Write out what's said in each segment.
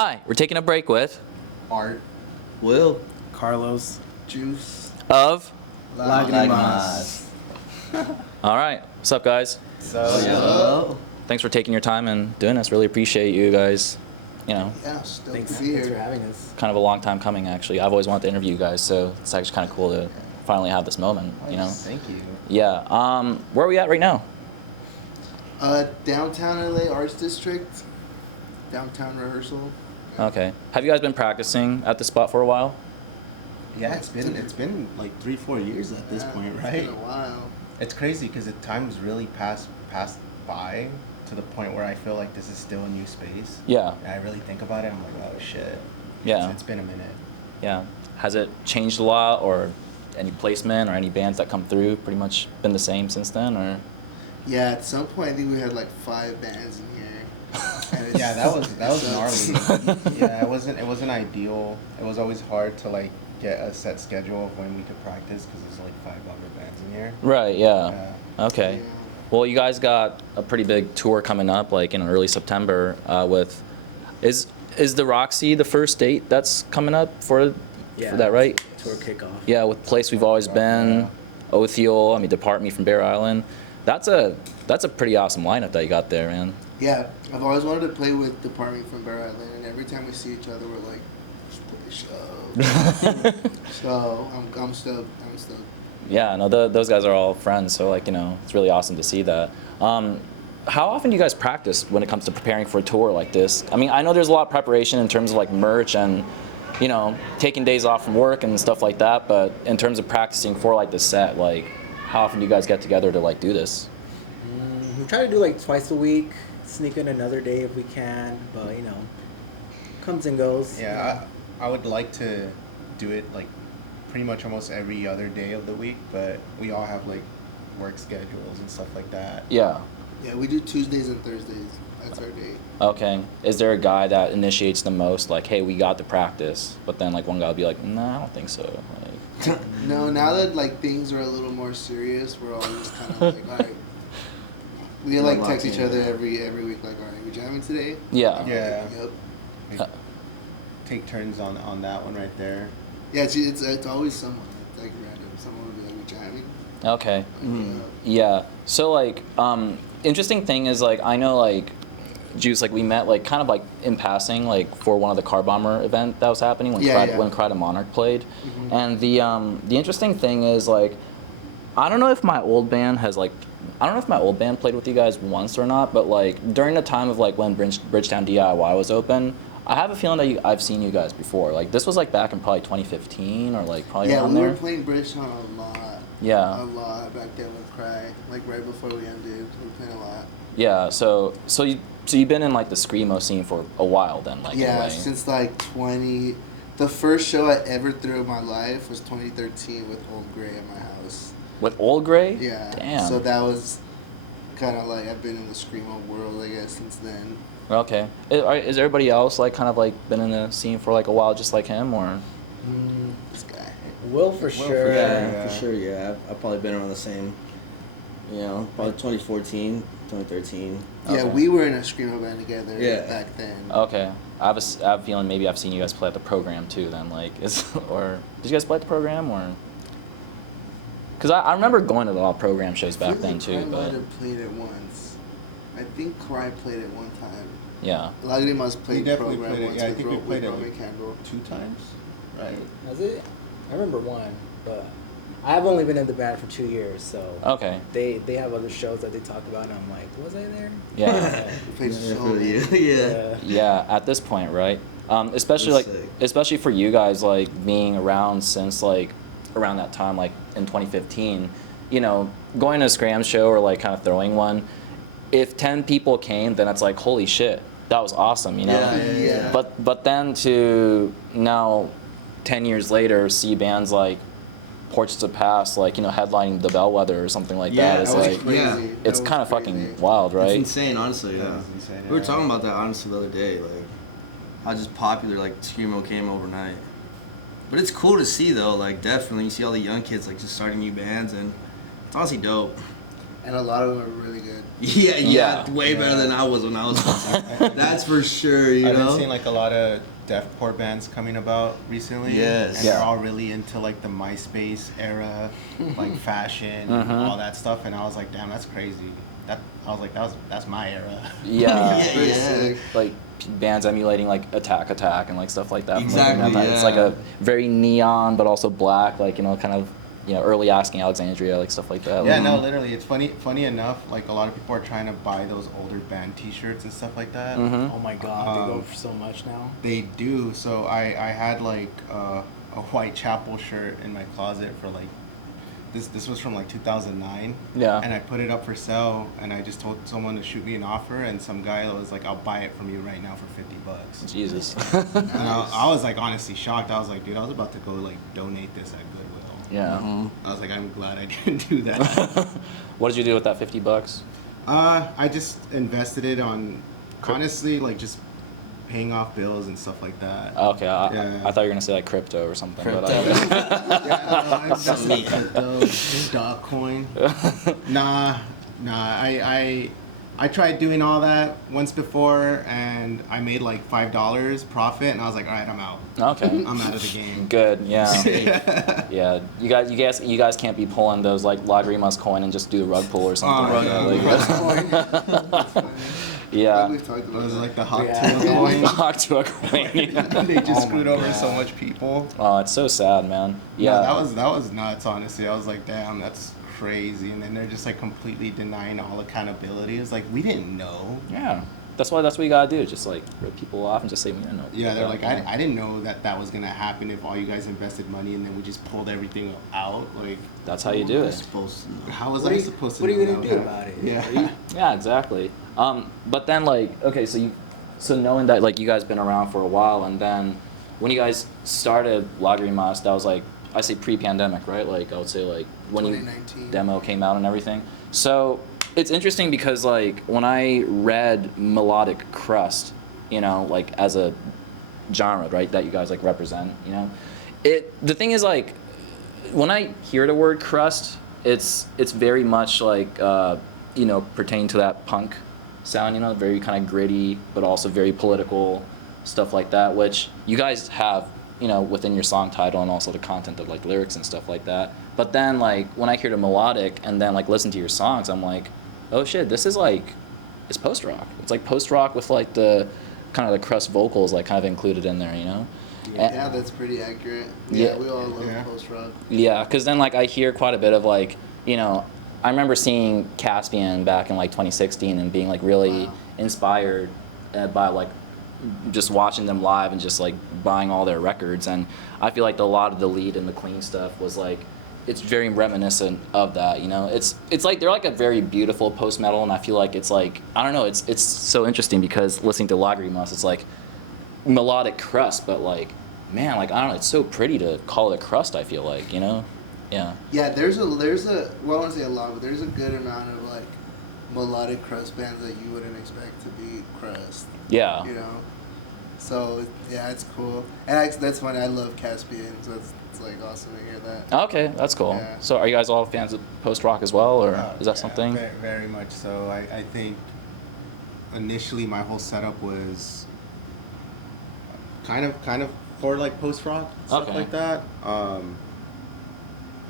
Hi, we're taking a break with Art. Will. Carlos. Juice. of. Lagrimas. All right, what's up, guys? So, Thanks for taking your time and doing this. Really appreciate you guys. You know, yeah, stoked Thanks to be for here. having us. kind of a long time coming, actually. I've always wanted to interview you guys, so it's actually kind of cool to finally have this moment. You know. Thank you. Yeah. Where are we at right now? Downtown LA Arts District. Downtown rehearsal. Okay. Have you guys been practicing at the spot for a while? Yeah, it's been like 3-4 years at this point, It's right? been a while. It's crazy because the time's really passed by to the point where I feel like this is still a new space. Yeah. And I really think about it. I'm like, oh shit. Yeah. It's been a minute. Yeah. Has it changed a lot, or any placement or any bands that come through pretty much been the same since then, or? Yeah, at some point I think we had like 5 bands in here. And it's- Yeah, that was so- gnarly. Yeah, it wasn't ideal. It was always hard to like get a set schedule of when we could practice because there's like 5 other bands in here. Right. Yeah. Okay. Yeah. Well, you guys got a pretty big tour coming up, like in early September. With is the Roxy the first date that's coming up for that, right? Tour kickoff. Yeah, with Place We've Always Been, Othiel. I mean, Depart Me from Bear Island. That's a pretty awesome lineup that you got there, man. Yeah, I've always wanted to play with Department from Bear Island, and every time we see each other, we're like, let's play the show. So I'm stoked. I'm stoked. Yeah, no, those guys are all friends, so like, you know, it's really awesome to see that. How often do you guys practice when it comes to preparing for a tour like this? I mean, I know there's a lot of preparation in terms of like merch and, you know, taking days off from work and stuff like that, but in terms of practicing for like the set, like, how often do you guys get together to like do this? We try to do like twice a week, sneak in another day if we can, but you know, comes and goes. Yeah, I would like to do it like pretty much almost every other day of the week, but we all have like work schedules and stuff like that. Yeah. Yeah, we do Tuesdays and Thursdays. That's our date. Okay. Is there a guy that initiates the most, like, hey, we got to practice, but then like one guy will be like, nah, I don't think so. Like, No, now that like things are a little more serious, we're all just kind of like, all right. We like text each other every week, like, all right, we jamming today? yeah. Yeah. Yep. We take turns on that one right there. Yeah, it's always someone. It's like random. Someone will be like, we jamming? Okay. Like, Yeah. So like, interesting thing is like, I know like, Juice, like we met like kind of like in passing, like for one of the Car Bomber event that was happening when when Cry to Monarch played. Mhm. And the interesting thing is like, I don't know if my old band played with you guys once or not, but like during the time of like when Bridgetown DIY was open, I have a feeling that I've seen you guys before. Like this was like back in probably 2015 or like probably yeah, around we there. were playing Bridgetown a lot. Yeah. A lot back then with Cry. Like right before we ended, we were playing a lot. Yeah. So you've been in like the screamo scene for a while then, like Yeah, in a way. since like 20. The first show I ever threw in my life was 2013 with Old Gray at my house. With Old Gray? Yeah. Damn. So that was kind of like I've been in the screamo world, I guess, since then. Okay. Is everybody else like kind of like been in the scene for like a while, just like him, or? This guy. Will for sure. yeah. For sure, yeah. I've probably been around the same, you know, probably 2014, 2013. Yeah, Okay. we were in a screamo band together Yeah. back then. Okay. I have a feeling maybe I've seen you guys play at the program too. Then like or did you guys play at the program or? Because I remember going to a lot of program shows back then too, I might but have played it once. I think Cry played it one time. yeah. Lagrimas We played definitely program played it. once Yeah, I with think we played it Romy like Candle. 2 times, right? Was it? I remember one, but I've only been in the band for 2 years, so Okay. they have other shows that they talk about, and I'm like, was I there? Yeah. We played so for many. you. Yeah. Yeah, at this point, right? Especially like, That's sick. especially for you guys, like being around since like around that time, like in 2015. You know, going to a scram show or like kind of throwing one. If 10 people came, then it's like, holy shit, that was awesome, you know. Yeah. But then to now, 10 years later, see bands like Portraits of Past, like, you know, headlining the Bellwether or something like Yeah, that. It's That was like crazy. yeah. That it's was kind of crazy. fucking wild, right? It's insane, honestly, That yeah. was insane, We were yeah. talking about that, honestly, the other day, like, how just popular, like, screamo came overnight. But it's cool to see, though, like, definitely, you see all the young kids, like, just starting new bands, and it's honestly dope. and a lot of them are really good. Yeah. way better than I was when I was listening. That's for sure, you I've know? been seeing like a lot of deathcore bands coming about recently. Yes. And Yeah. they're all really into like the MySpace era, like fashion, and all that stuff. And I was like, damn, that's crazy. I was like, that's my era. Yeah. Pretty Yeah. sick. Like bands emulating like Attack and like stuff like that. from, like, Exactly, that time. It's yeah. like a very neon but also black, like, you know, kind of, you know, early Asking Alexandria, like stuff like that. Yeah, Like, no, literally, it's funny enough. Like a lot of people are trying to buy those older band T-shirts and stuff like that. Mhm. Oh my god, they go for so much now. They do. So I had like a Whitechapel shirt in my closet for like this was from like 2009. Yeah. And I put it up for sale, and I just told someone to shoot me an offer, and some guy was like, "I'll buy it from you right now for $50." Jesus. And I was like honestly shocked. I was like, dude, I was about to go like donate this at Goodwill. Yeah. I was like, I'm glad I didn't do that. What did you do with that $50? I just invested it on, honestly, like just paying off bills and stuff like that. Okay, Yeah. I thought you were gonna say like crypto or something. Crypto. But Yeah, no, I invested in crypto, stock coin. Nah, I tried doing all that once before, and I made like $5 profit, and I was like, all right, I'm out. okay. I'm out of the game. Good. Yeah. Yeah. You guys can't be pulling those like Lagrimas coin and just do a rug pull or something. Oh, like no. that. I Yeah. think we've talked It about was that. like the hot Yeah. tail coin. Talk to a coin. They just Oh screwed my over God. so much people. Oh, it's so sad, man. Yeah. No, that was nuts. Honestly, I was like, damn, that's crazy. And then they're just like completely denying all accountability. It's like, we didn't know. Yeah. That's what you gotta do. Just like rip people off and just say we didn't know. Yeah, they're like, I didn't know that was gonna happen if all you guys invested money and then we just pulled everything out. Like, That's how you do You're it. supposed to know. how was What I are you- supposed to? what are you know gonna that? do about it? Yeah. Yeah, exactly. But then like, okay, so knowing that like you guys been around for a while, and then when you guys started Lagrimas, that was like, I say pre-pandemic, right? Like I would say like when you 2019. demo came out and everything. So it's interesting because like when I read melodic crust, you know, like as a genre, right, that you guys like represent, you know, the thing is like when I hear the word crust, it's very much like you know, pertaining to that punk sound, you know, very kind of gritty, but also very political stuff like that, which you guys have, you know, within your song title and also the content of like lyrics and stuff like that. But then like when I hear the melodic and then like listen to your songs, I'm like, oh shit, this is like, it's post rock. It's like post rock with like the kind of the crust vocals like kind of included in there, you know? Yeah, that's pretty accurate. Yeah. Yeah, we all love Yeah. post rock. Yeah, because then like I hear quite a bit of like, you know, I remember seeing Caspian back in like 2016 and being like really Wow. inspired by like just watching them live and just like buying all their records. And I feel like a lot of the lead and the Queen stuff was like, it's very reminiscent of that, you know. It's like they're like a very beautiful post metal, and I feel like it's like, I don't know, it's so interesting because listening to Lagrimas, it's like melodic crust, but like, man, like I don't know, it's so pretty to call it crust. I feel like, you know. Yeah. Yeah, there's a well, I want to say a lot, but there's a good amount of like melodic crust bands that you wouldn't expect to be crust. Yeah. You know, so yeah, it's cool, and that's funny. I love Caspian, so it's like awesome to hear that. Okay, that's cool. Yeah. So are you guys all fans of post rock as well, or is that Yeah, something? Very, very much so. I think initially my whole setup was kind of for like post rock stuff Okay. like that.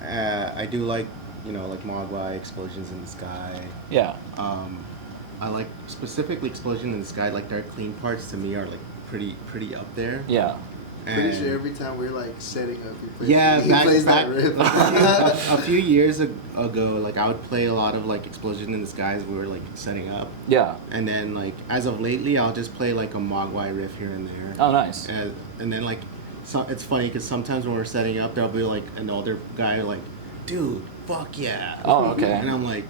I do like, you know, like Mogwai, Explosions in the Sky. Yeah. I like specifically Explosion in the Sky. Like their clean parts to me are like pretty up there. Yeah. Pretty And- sure every time we're like setting up, Yeah, he back, plays back that riff. a few years ago, like I would play a lot of like Explosion in the Skies. We were like setting up, Yeah. and then like as of lately, I'll just play like a Mogwai riff here and there. Oh, nice. And then like, so it's funny because sometimes when we're setting up, there'll be like an older guy like, dude, fuck yeah. Oh, okay. And I'm like,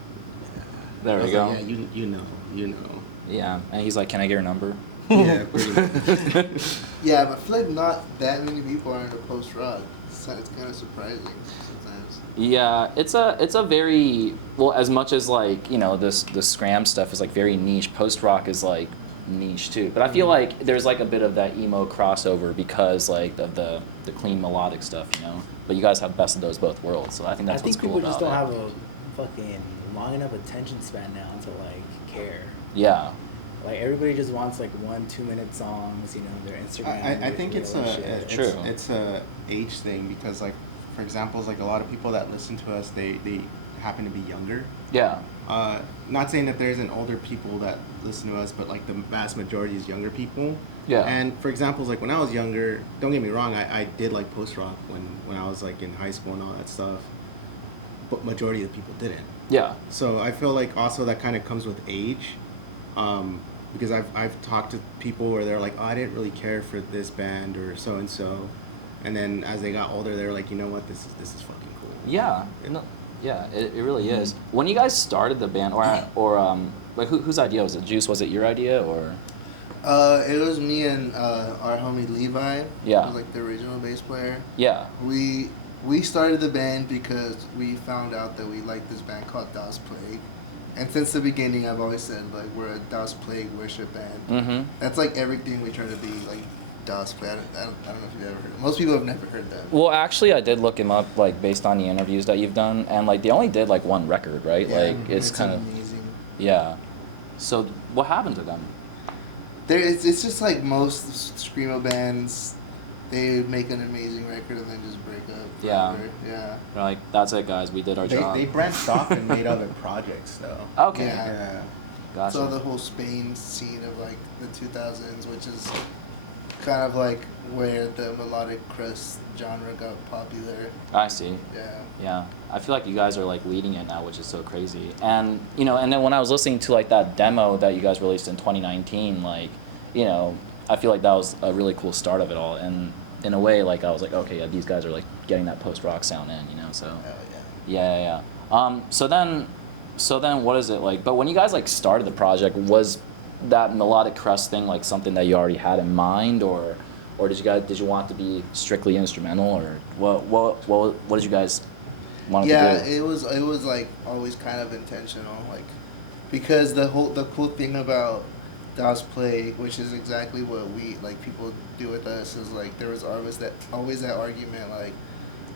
There I we was go. like, yeah, you know. Yeah. And he's like, "Can I get your number?" Yeah, pretty much. Yeah, but I feel like not that many people are into post rock. So it's kind of surprising sometimes. Yeah, it's a very, well, as much as like, you know, the scram stuff is like very niche, post rock is like niche too. But I feel like there's like a bit of that emo crossover because like of the clean melodic stuff, you know. But you guys have best of those both worlds, so I think that's I think what's cool people just don't about have a fucking long enough attention span now to like care. Yeah. Like everybody just wants like 1-2 minute songs, you know, their Instagram. I think it's True. it's a age thing because like for example, like a lot of people that listen to us, they happen to be younger. Yeah. Not saying that there isn't older people that listen to us, but like the vast majority is younger people. Yeah. And for example, like when I was younger, don't get me wrong, I did like post rock when I was like in high school and all that stuff. But majority of the people didn't. Yeah. So I feel like also that kind of comes with age, because I've talked to people where they're like, oh, I didn't really care for this band or so and so, and then as they got older, they're like, you know what, this is fucking cool. Yeah. No, yeah. It really is. When you guys started the band, or like whose idea was it? Juice, was it your idea or? It was me and our homie Levi. Yeah. He was like the original bass player. Yeah. We started the band because we found out that we liked this band called Das Plague. And since the beginning, I've always said, like, we're a Das Plague worship band. Mm-hmm. That's, like, everything we try to be, like, Das Plague. I don't know if you've ever heard it. Most people have never heard that. Well, actually, I did look him up, like, based on the interviews that you've done, and, like, they only did, like, one record, right? Yeah, like, it's kind of... amazing. Yeah. So, what happened to them? It's just, like, most screamo bands, they make an amazing record and then just break up. Yeah. Forever. Yeah. They're like, that's it, guys. We did our job. They branched off and made other projects though. Okay. Yeah. Yeah. Gotcha. So the whole Spain scene of like the 2000s, which is kind of like where the melodic crust genre got popular. I see. Yeah. Yeah. I feel like you guys are like leading it now, which is so crazy. And, you know, and then when I was listening to like that demo that you guys released in 2019, like, you know, I feel like that was a really cool start of it all. And in a way, like, I was like, okay, yeah, these guys are like getting that post-rock sound in, you know, so. Oh Yeah. So then what is it like? But when you guys like started the project, was that melodic crust thing like something that you already had in mind, or did you want it to be strictly instrumental, or what did you guys want it to do? Yeah, it was like always kind of intentional, like, because the cool thing about Das Plague, which is exactly what we like people do with us, is like there was always that argument like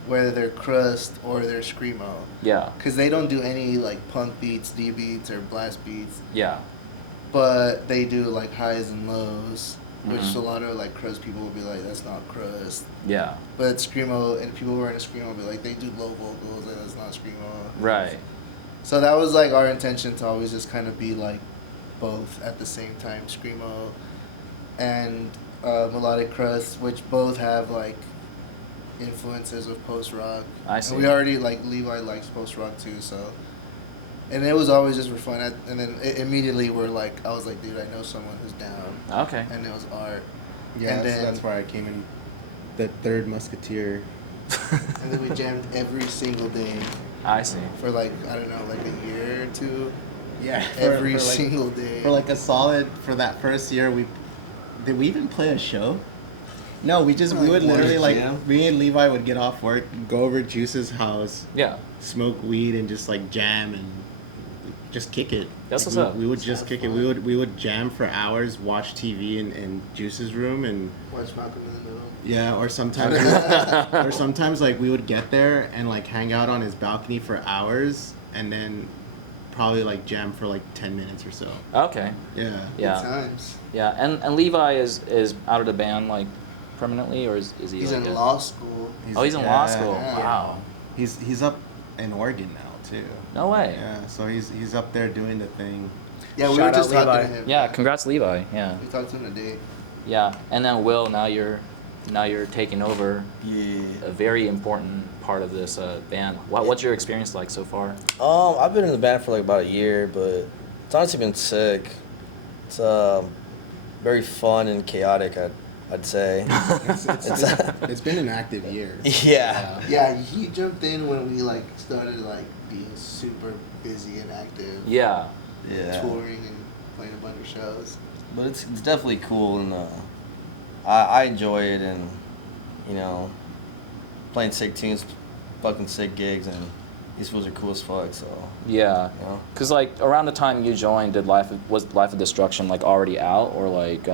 whether they're crust or they're screamo. Yeah. Because they don't do any like punk beats, D beats, or blast beats, Yeah. but they do like highs and lows, which Mhm. a lot of like crust people will be like, that's not crust. Yeah. But screamo, and people who are in a screamo will be like, they do low vocals and that's not screamo. Right. So that was like our intention to always just kind of be like both at the same time, screamo and melodic crust, which both have like influences of post rock. I see. And we already like Levi likes post rock too, so. And it was always just for fun. And then immediately I was like, dude, I know someone who's down. Okay. And it was Art. Yeah, And then- that's where I came in. The third musketeer. And then we jammed every single day I see. for like, I don't know, like a year or two. Yeah. Every like, single day. For like a solid, for that first year, did we even play a show? No, we would literally like, me and Levi would get off work, go over to Juice's house, Yeah. smoke weed and just like jam and just kick it. That's Like, what's up. We would just kick it. We would jam for hours, watch TV in Juice's room, and Watch Malcolm in the Middle. yeah, or sometimes like we would get there and like hang out on his balcony for hours, and then probably like jam for like 10 minutes or so. Okay. Yeah. Yeah. Good times. Yeah. And Levi is out of the band like permanently, or is he? He's like in law school. He's in law school. yeah. Wow. He's up in Oregon now too. No way. Yeah, so he's up there doing the thing. Yeah, we Shout were just out talking Levi. to him. Yeah. Congrats, Levi. Yeah. We talked to him today. Yeah. And then Will, now you're taking over Yeah. a very important part of this band. What's your experience like so far? I've been in the band for like about a year, but it's honestly been sick. It's very fun and chaotic, I'd say. It's been an active year. Yeah. Yeah, he jumped in when we like started like being super busy and active. Yeah. Yeah. Touring and playing a bunch of shows. But it's definitely cool, and I enjoy it, and you know, playing sick tunes, fucking sick gigs, and these fools are cool as fuck. So Yeah. you know, Cause like around the time you joined, was Life of Destruction like already out, or like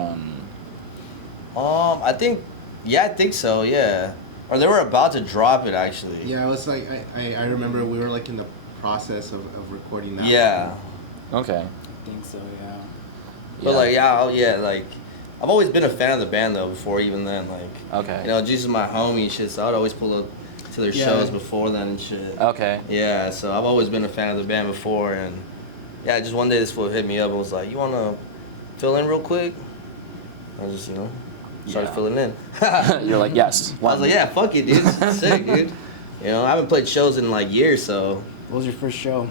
I think so. Yeah. Or they were about to drop it actually. Yeah, it was like I remember we were like in the process of recording that. Yeah. Okay. I think so, yeah. But like like I've always been a fan of the band though. Before even then, like Okay. you know, Juice is my homie and shit. So I'd always pull up to their Yeah. shows before then and shit. Okay. Yeah. So I've always been a fan of the band before, and yeah, just one day this fool hit me up and was like, "You wanna fill in real quick?" I just started Yeah. filling in. You're like, yes. I was like, yeah, fuck it, dude. Sick, dude. You know, I haven't played shows in like years, so. What was your first show?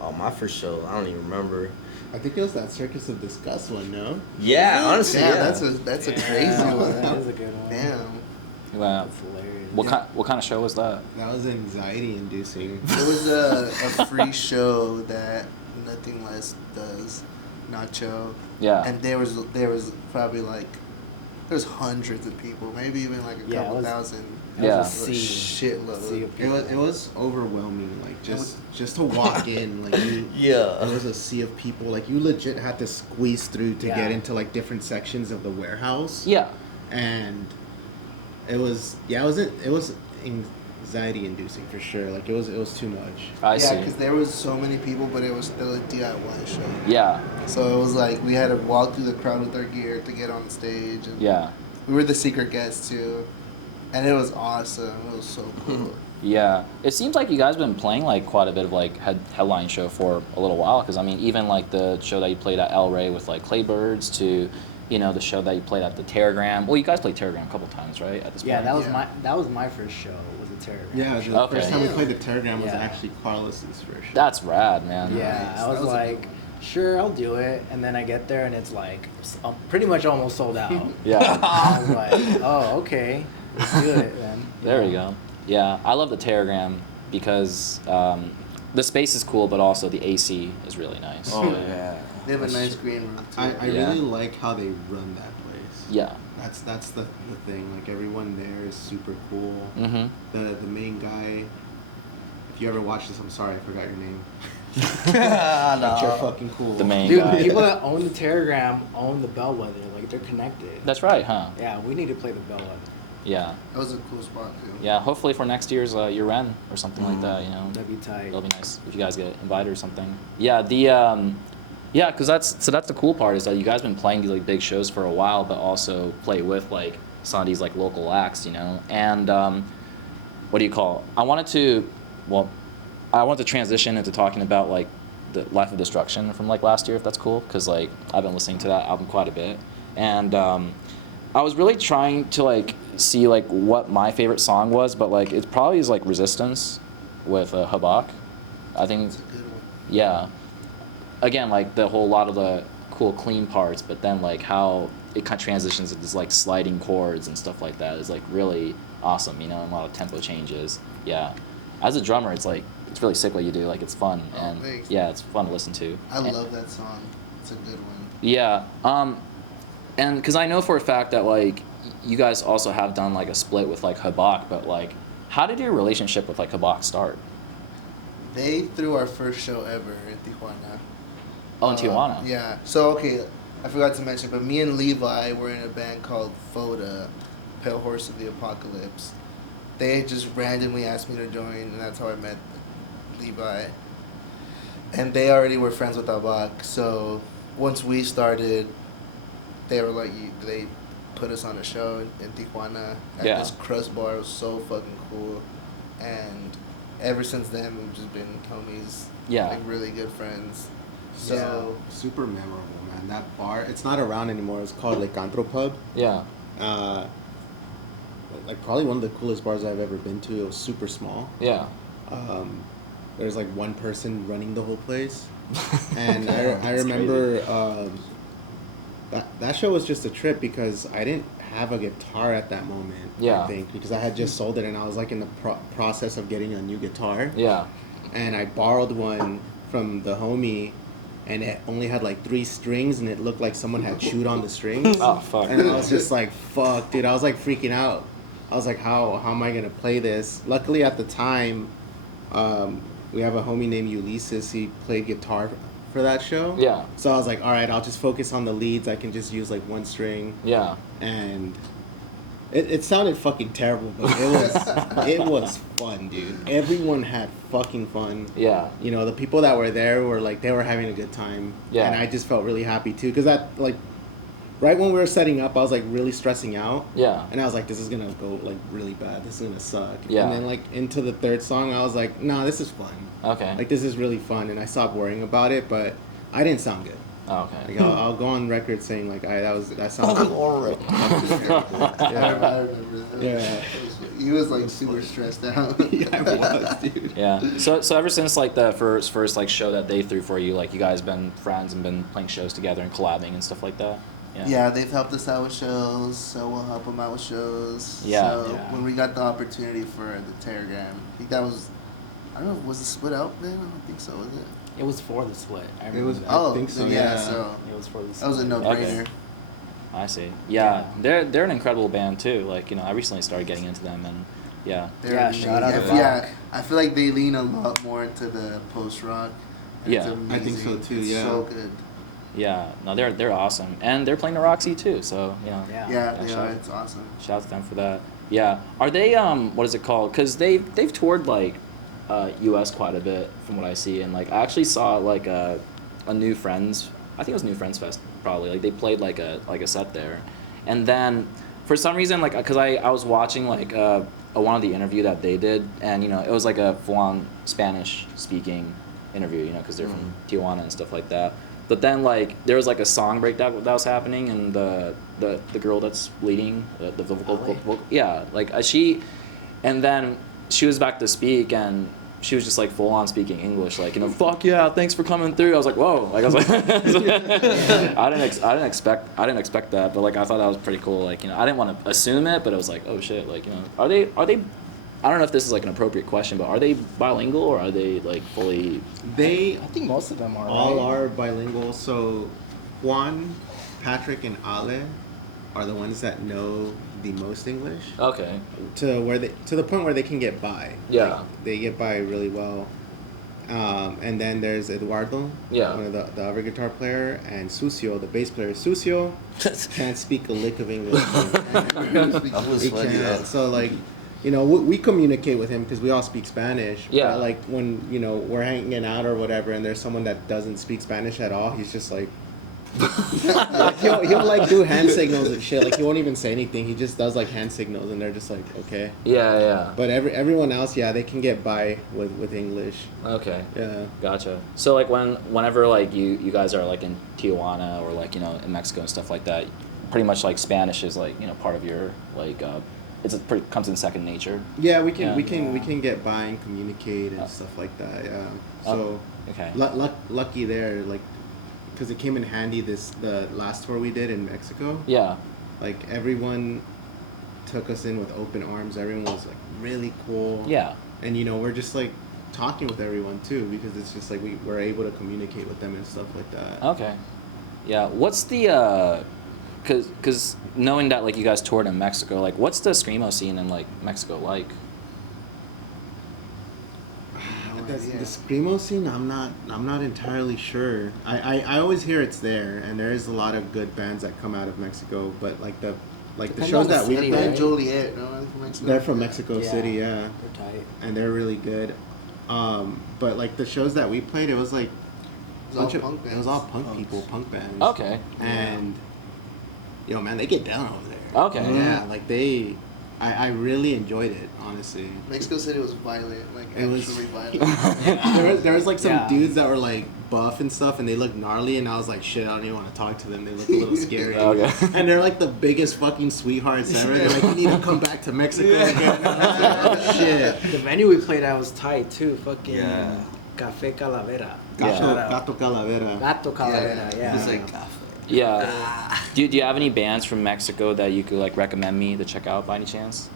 Oh, my first show, I don't even remember. I think it was that Circus of Disgust one, no? Yeah, honestly, Damn, yeah. that's a crazy one. That is a good one. Damn. Wow. That's hilarious. What kind of show was that? That was anxiety inducing. It was a free show that Nothing Less does, Nacho. Yeah. And there was probably like there's hundreds of people, maybe even like a Yeah, couple it was- thousand. Yeah. It was a shitload. Sea of It was overwhelming, like just to walk in, like Yeah. there was a sea of people, like you legit had to squeeze through to Yeah. get into like different sections of the warehouse. Yeah. And it was anxiety inducing for sure. Like it was too much. I Yeah, see. because there was so many people, but it was still a DIY show. Yeah. So it was like we had to walk through the crowd with our gear to get on the stage, and Yeah. we were the secret guests too, and it was awesome. It was so cool. Yeah. It seems like you guys have been playing like quite a bit of like headline show for a little while. Because I mean, even like the show that you played at El Rey with like Claybirds to, you know, the show that you played at the Terragram. Well, you guys played Terragram a couple times, right? At this Yeah, point. that was my first show. Was a Terror. Yeah, the Okay. first time we played the Telegram was Yeah. actually Carlos's first show. That's rad, man. Yeah, Nice. I was That was a like, good one. sure, I'll do it. And then I get there and it's like pretty much almost sold out. Yeah. I was like, oh, okay, let's do it then. There we go. Yeah, I love the Terragram because the space is cool, but also the AC is really nice. Oh, yeah. They have a nice green room too. I Yeah. really like how they run that place. Yeah. That's the thing. Like everyone there is super cool. Mm-hmm. The main guy. If you ever watch this, I'm sorry, I forgot your name. Nah. You're fucking cool. The main Dude, guy. people that own the Terragram own the Bellwether. Like, they're connected. That's right, huh? Yeah, we need to play the Bellwether. Yeah. That was a cool spot too. Yeah, hopefully for next year's year end or something like that, you know. That'd be tight. It'll be nice if you guys get invited or something. Yeah, yeah, because that's the cool part is that you guys been playing these like big shows for a while, but also play with like some of these like local acts, you know. And what do you call? I wanted to transition into talking about like the Life of Destruction from like last year, if that's cool, because like I've been listening to that album quite a bit, and I was really trying to like see like what my favorite song was, but like it probably is like Resistance with Habak. I think, It's a good one. yeah. Again, like the whole lot of the cool clean parts, but then like how it kind of transitions into this like sliding chords and stuff like that is like really awesome, you know, and a lot of tempo changes. Yeah. As a drummer, it's like it's really sick what you do. Like it's fun Oh, and thanks. yeah, it's fun to listen to. I And- love that song. It's a good one. Yeah, and because I know for a fact that like you guys also have done like a split with like Habak, but like how did your relationship with like Habak start? They threw our first show ever in Tijuana. Oh, in Tijuana. Yeah. So okay, I forgot to mention, but me and Levi were in a band called Foda, Pale Horse of the Apocalypse. They just randomly asked me to join, and that's how I met Levi. And they already were friends with Abak, so once we started, they were like, they put us on a show in Tijuana at Yeah. this crust bar. It was so fucking cool, and ever since then we've just been homies. Yeah. Like really good friends. So. Yeah, super memorable, man. That bar, it's not around anymore. It's called like Antro Pub. Yeah. Like probably one of the coolest bars I've ever been to. It was super small. Yeah. There's like one person running the whole place, and I That's remember that show was just a trip because I didn't have a guitar at that moment. Yeah. I think because I had just sold it and I was like in the process of getting a new guitar. Yeah. And I borrowed one from the homie, and it only had like 3 strings, and it looked like someone had chewed on the strings. Oh fuck. And I was just like, fuck, dude. I was like freaking out. I was like, how am I gonna play this? Luckily at the time, we have a homie named Ulysses. He played guitar for that show. Yeah. So I was like, all right, I'll just focus on the leads. I can just use like 1 string. Yeah. And It sounded fucking terrible, but it was fun, dude. Everyone had fucking fun. Yeah. You know, the people that were there were like they were having a good time. Yeah. And I just felt really happy too, because that like, right when we were setting up, I was like really stressing out. Yeah. And I was like, this is gonna go like really bad. This is gonna suck. Yeah. And then like into the third song, I was like, nah, this is fun. Okay. Like this is really fun, and I stopped worrying about it. But I didn't sound good. Oh, okay. Like I'll go on record saying like that sounded Alright. I remember that. Yeah. He was like super stressed out. Yeah, I was, dude. Yeah. So ever since like the first like show that they threw for you, like you guys been friends and been playing shows together and collabing and stuff like that. Yeah, they've helped us out with shows, so we'll help them out with shows. Yeah. So when we got the opportunity for the Telegram, I think that was, I don't know, was it split out then? I don't think so, was it? It was for the split. I It was. remember I that. think so. then Yeah. So It was for the that split. was a no-brainer. Okay. I see. Yeah, they're an incredible band too. Like I recently started getting into them, and yeah. They're Yeah, amazing. shout out to Yeah, Bach. I feel like they lean a lot more into the post-rock. and it's Yeah. I think so, amazing. too, It's yeah. so good. Yeah, no, they're awesome, and they're playing the Roxy too. So Yeah. Yeah, they shout are. out- It's awesome. Shout out to them for that. Yeah, are they what is it called? Because they've toured like U.S. quite a bit from what I see, and like I actually saw like a New Friends. I think it was New Friends Fest probably. Like they played like a set there, and then for some reason like because I was watching like one of the interview that they did, and it was like a full-on Spanish speaking interview, because they're from Tijuana and stuff like that. But then like there was like a song break that was happening, and the girl that's leading the vocal yeah, like and then she was back to speak, and she was just like full on speaking English, like fuck yeah, thanks for coming through. I was like, whoa, like I was like, I didn't expect that, but like I thought that was pretty cool. Like I didn't want to assume it, but it was like, oh shit, like are they? I don't know if this is like an appropriate question, but are they bilingual or are they like fully? They I think most of them are. all right? are bilingual. So Juan, Patrick, and Ale are the ones that know the most English. Okay. To the point where they can get by. Yeah. Like, they get by really well. And then there's Eduardo, Yeah. one of the other guitar player, and Sucio, the bass player. Sucio can't speak a lick of English. I was He funny. can't. So like, we communicate with him because we all speak Spanish. Yeah. But like when we're hanging out or whatever, and there's someone that doesn't speak Spanish at all, he's just like. Like, he'll like do hand signals and shit. Like he won't even say anything. He just does like hand signals, and they're just like okay. Yeah. But everyone else, yeah, they can get by with English. Okay. Yeah. Gotcha. So like whenever like you guys are like in Tijuana or like in Mexico and stuff like that, pretty much like Spanish is like part of your like comes in second nature. Yeah, we can Yeah. we can get by and communicate and stuff like that. Yeah. So Okay. lucky there, like, because it came in handy the last tour we did in Mexico. Yeah. Like everyone took us in with open arms. Everyone was like really cool. Yeah. And we're just like talking with everyone too, because it's just like we're able to communicate with them and stuff like that. Okay. Yeah. What's the cause knowing that like you guys toured in Mexico, like what's the screamo scene in like Mexico like? The screamo scene, I'm not entirely sure. I always hear it's there, and there is a lot of good bands that come out of Mexico. But like the Depends shows on the that we city, play, right? Joliet, no? They're from Mexico. they're from Mexico Yeah. City, yeah, They're tight. and they're really good. But like the shows that we played, it was like It was all bunch of- punk it was all bands. punk people, punk bands. Okay. And man, they get down over there. Okay. Yeah, like I really enjoyed it, honestly. Mexico City was violent, like It was- actually violent. There was like some Yeah. dudes that were like buff and stuff, and they looked gnarly, and I was like, shit, I don't even want to talk to them. They look a little scary. Okay. And they're like the biggest fucking sweethearts ever. They're like, you need to come back to Mexico again. And I was like, oh, shit. The venue we played at was tight too. Fucking Yeah. Cafe Calavera. Yeah. Shout out. Gato Calavera. Gato Calavera. Yeah. It's like, Yeah. Do you have any bands from Mexico that you could like recommend me to check out by any chance?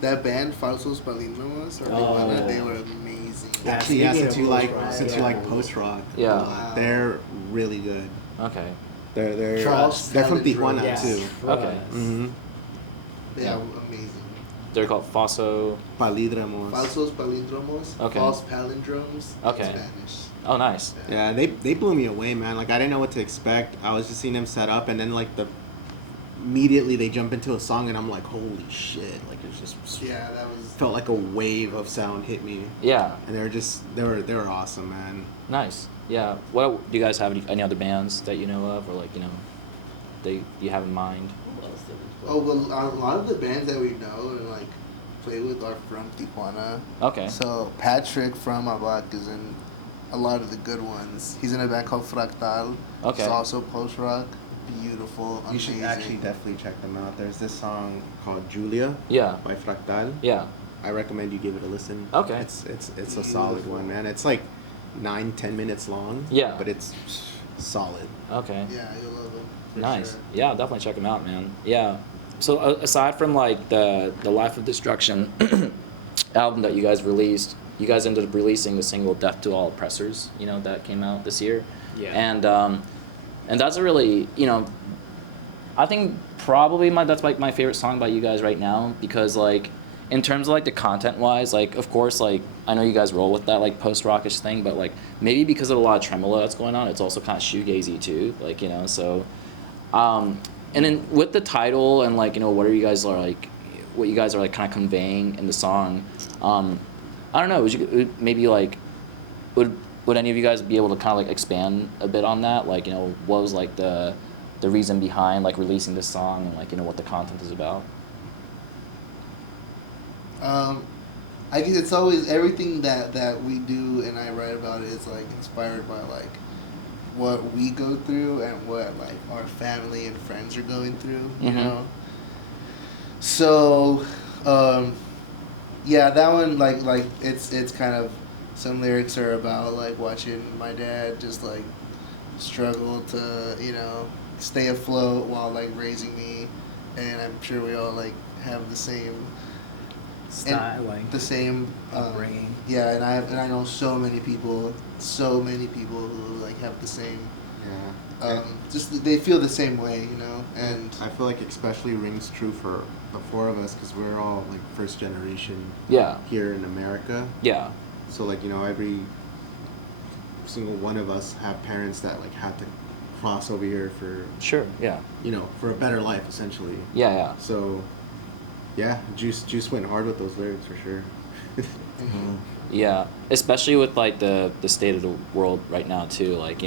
That band Falsos Palindromos, or Oh. they were amazing. Yeah. Actually, yeah, Speaking since of you like post-rock, since you yeah. like post rock, Yeah. they're really good. Okay. They're Trust. they're from Tijuana Yeah. too. Okay. Mm-hmm. They Yeah. are amazing. They're called Faso. Palídromos. Falsos Palindromos, Okay. false palindromes Okay. in Spanish. Oh, nice. Yeah, they blew me away, man. Like I didn't know what to expect. I was just seeing them set up, and then like immediately they jump into a song and I'm like, holy shit! Like it's just Yeah, that was. felt like a wave of sound hit me, Yeah. and they were awesome, man. Nice. Yeah. What do you guys have any other bands that you know of, or like you have in mind? Oh, well, a lot of the bands that we know and like play with are from Tijuana. Okay. So Patrick from Abac is in a lot of the good ones. He's in a band called Fractal. Okay. It's also post rock. Beautiful, You amazing. should actually definitely check them out. There's this song called Julia Yeah. by Fractal. Yeah. I recommend you give it a listen. Okay. It's a solid one, man. It's like 9-10 minutes long. Yeah. But it's solid. Okay. Yeah, you'll love them. for Nice. sure. Yeah, I'll definitely check them out, man. Yeah. So aside from like the Life of Destruction album that you guys released, you guys ended up releasing the single "Death to All Oppressors," that came out this year. Yeah. And that's a really, I think probably that's like my favorite song by you guys right now, because like in terms of like the content wise, like of course like I know you guys roll with that like post rockish thing, but like maybe because of a lot of tremolo that's going on, it's also kind of shoegazy too, like so. And then with the title and like what you guys are like kind of conveying in the song, I don't know. Maybe like would any of you guys be able to kind of like expand a bit on that? Like what was like the reason behind like releasing this song and like what the content is about? I guess it's always everything that we do and I write about it is like inspired by like what we go through and what like our family and friends are going through, you know. So, yeah, that one like it's kind of some lyrics are about like watching my dad just like struggle to stay afloat while like raising me, and I'm sure we all like have the same Style, like the same upbringing. Yeah, and I know so many people who like have the same. Yeah. Just they feel the same way, and I feel like especially rings true for the four of us because we're all like first generation. Yeah. Here in America. Yeah. So like every single one of us have parents that like had to cross over here for Sure. Yeah. For a better life essentially. Yeah. Yeah. So yeah, Juice went hard with those lyrics for sure. Yeah, especially with like the state of the world right now too. Like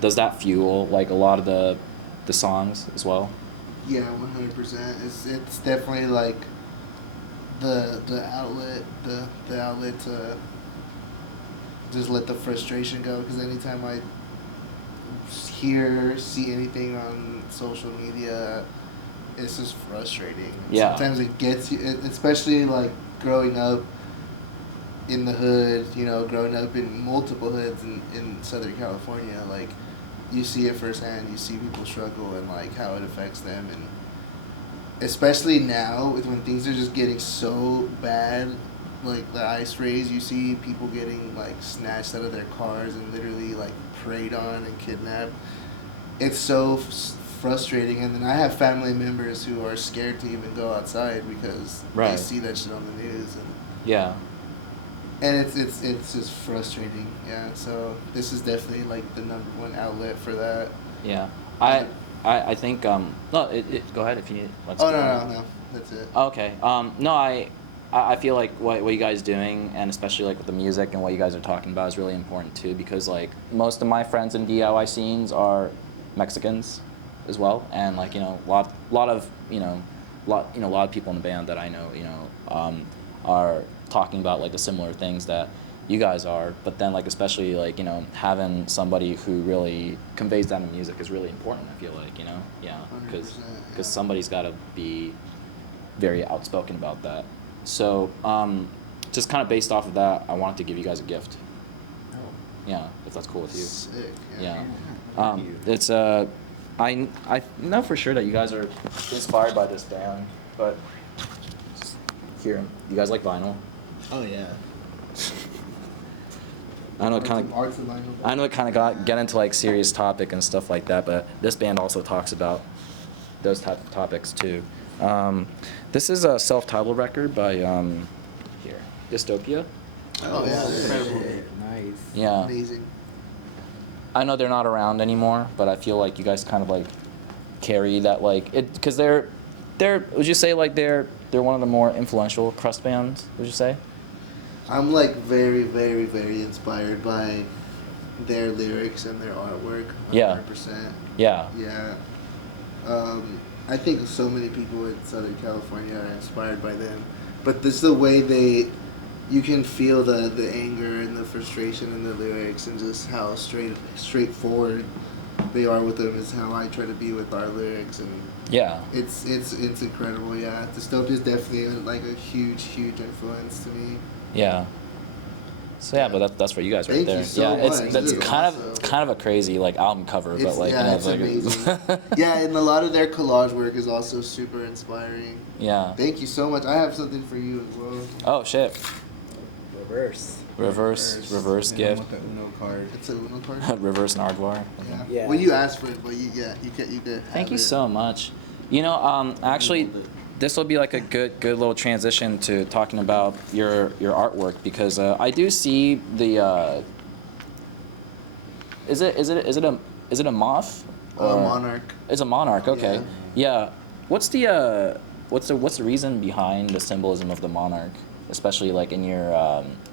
does that fuel like a lot of the songs as well? Yeah, 100%. It's definitely like the outlet the outlet to just let the frustration go. Because anytime I see anything on social media, it's just frustrating. Yeah. Sometimes it gets you, especially like growing up in the hood, growing up in multiple hoods in Southern California, like you see it firsthand. You see people struggle and like how it affects them, and especially now when things are just getting so bad, like the ice rays, you see people getting like snatched out of their cars and literally like preyed on and kidnapped. It's so frustrating, and then I have family members who are scared to even go outside because Right. they see that shit on the news, Yeah. and it's just frustrating. Yeah, so this is definitely like the number one outlet for that. Yeah. I think no. Go ahead if you need. No, that's it. Okay. No, I feel like what you guys doing, and especially like with the music and what you guys are talking about, is really important too, because like most of my friends in DIY scenes are Mexicans as well, and like a lot of people in the band that I know are talking about like the similar things that you guys are, but then like especially like having somebody who really conveys that in music is really important. I feel like yeah, 100%, because somebody's got to be very outspoken about that. So just kind of based off of that, I wanted to give you guys a gift. Oh. Yeah, if that's cool with you. Sick. Yeah. Thank you. It's I know for sure that you guys are inspired by this band, but here, you guys like vinyl? Oh yeah. I know it kind of Arts and vinyl. I know it kind of get into like serious topic and stuff like that, but this band also talks about those type of topics too. This is a self-titled record by here, Dystopia. Oh yeah, Incredible. Nice. Yeah. amazing. I know they're not around anymore, but I feel like you guys kind of like carry that like it because they're would you say like they're one of the more influential crust bands? Would you say? I'm like very, very, very inspired by their lyrics and their artwork. 100%. Yeah. Yeah. I think so many people in Southern California are inspired by them. But this the way you can feel the anger and the frustration in the lyrics, and just how straightforward they are with them is how I try to be with our lyrics, and Yeah. it's incredible. Yeah, Dystopia is definitely like a huge influence to me. Yeah. So yeah, but that's for you guys right Thank there. you so yeah, much. it's This is kind awesome. of a crazy like album cover, but like Yeah, it's like, amazing. Yeah, and a lot of their collage work is also super inspiring. yeah. Thank you so much. I have something for you as well. Oh shit. Reverse. Reverse Hit 'em gift. with the Uno card. It's a Uno card. Reverse Nardwar. Yeah. Yeah. Well, you asked for it, but you did. Thank have you it. so much. You know, actually, this will be like a good little transition to talking about your artwork, because I do see the. Is it a moth? Monarch. It's a monarch. Okay. Yeah. What's the reason behind the symbolism of the monarch, especially like in your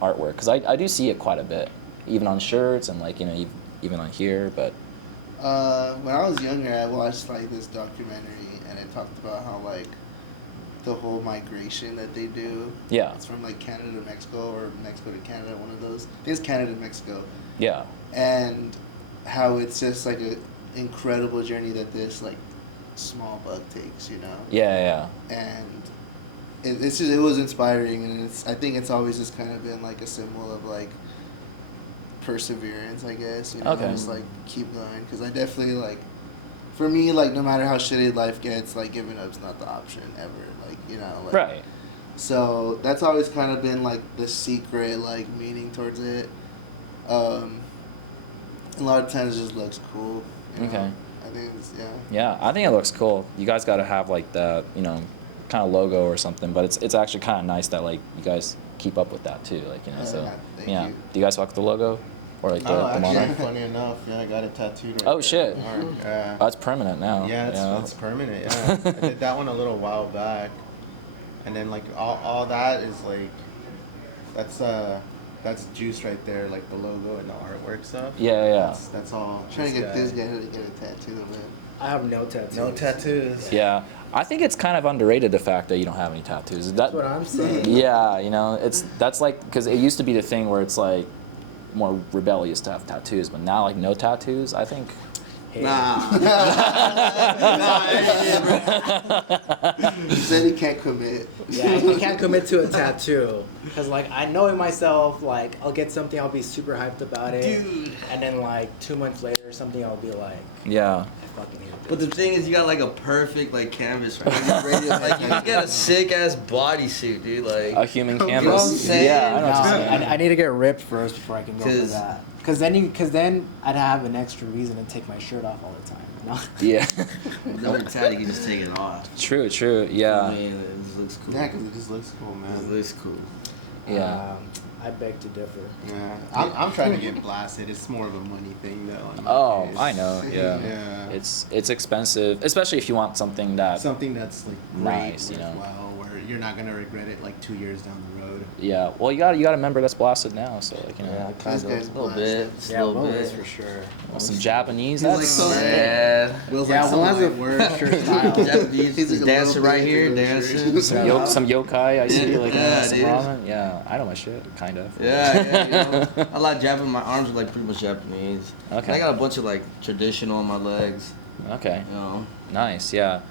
artwork? Because I do see it quite a bit, even on shirts and like even on here, but. When I was younger, I watched like this documentary, and it talked about how like the whole migration that they do. Yeah. It's from like Canada to Mexico, or Mexico to Canada, one of those. I think it's Canada to Mexico. Yeah. And how it's just like a incredible journey that this like small bug takes, you know. Yeah. And it was inspiring, and I think it's always just kind of been like a symbol of like perseverance, I guess, you know. Okay. Just like keep going, because I definitely like, for me, like no matter how shitty life gets, like giving up's not the option ever, like, you know, like, Right. so that's always kind of been like the secret like meaning towards it. A lot of times it just looks cool, you know? Okay. I think it's, yeah. Yeah, I think it looks cool. You guys got to have like the kind of logo or something, but it's actually kind of nice that like you guys keep up with that too, like so Thank yeah. you. Do you guys fuck with the logo or like the Actually, monarch? funny enough, yeah, I got it tattooed. Right Oh, there. shit. Yeah. Oh, it's permanent now. Yeah, it's permanent. Yeah, I did that one a little while back, and then like all that is like, that's Juice right there, like the logo and the artwork stuff. Yeah. That's all. Trying to get this guy to get a tattoo, man. I have no tattoos. No tattoos. Yeah. I think it's kind of underrated, the fact that you don't have any tattoos. That's what I'm saying. Yeah, that's like, because it used to be the thing where it's like more rebellious to have tattoos, but now like no tattoos, I think. Hey. He said he can't commit. Yeah, I can't commit to a tattoo, because like I know in myself, like I'll get something, I'll be super hyped about it, Dude. and then like 2 months later or something, I'll be like, Yeah. I fucking hate But the this. thing is, you got like a perfect like canvas right now. Like you can get a sick ass bodysuit, dude. A Like human You know what canvas. I'm saying? Yeah, I know No, what you're saying. I need to get ripped first before I can go for 'Cause- that. Because then I'd have an extra reason to take my shirt off all the time. You know? Yeah. no tat, you can just take it off. True. I Yeah. mean, it just looks cool. Yeah, because it just looks cool, It man. looks cool. Yeah. I beg to differ. Yeah, I'm trying to get blasted. It's more of a money thing though. in my Oh, case. I know. Yeah. Yeah. It's expensive, especially if you want something that. Something that's like Nice, great, you know. worthwhile, where you're not gonna regret it like 2 years down the road. Yeah. Well, you got a member that's blasted now, so like Yeah, This kind of. guy's A little blasted. bit. Just Yeah, a little Will bit. is for sure. some Japanese. He's like That's so Yeah. Will's Yeah, like Will has a something word shirt style. Japanese He's like a dancer little right here, bit dancing. some yokai. I see like Yeah, some dude. ramen. Yeah, I know my shit, kind of. Yeah, you know. I like Japanese. My arms are like pretty much Japanese. Okay. And I got a bunch of like traditional on my legs. Okay. You know. Nice. Yeah.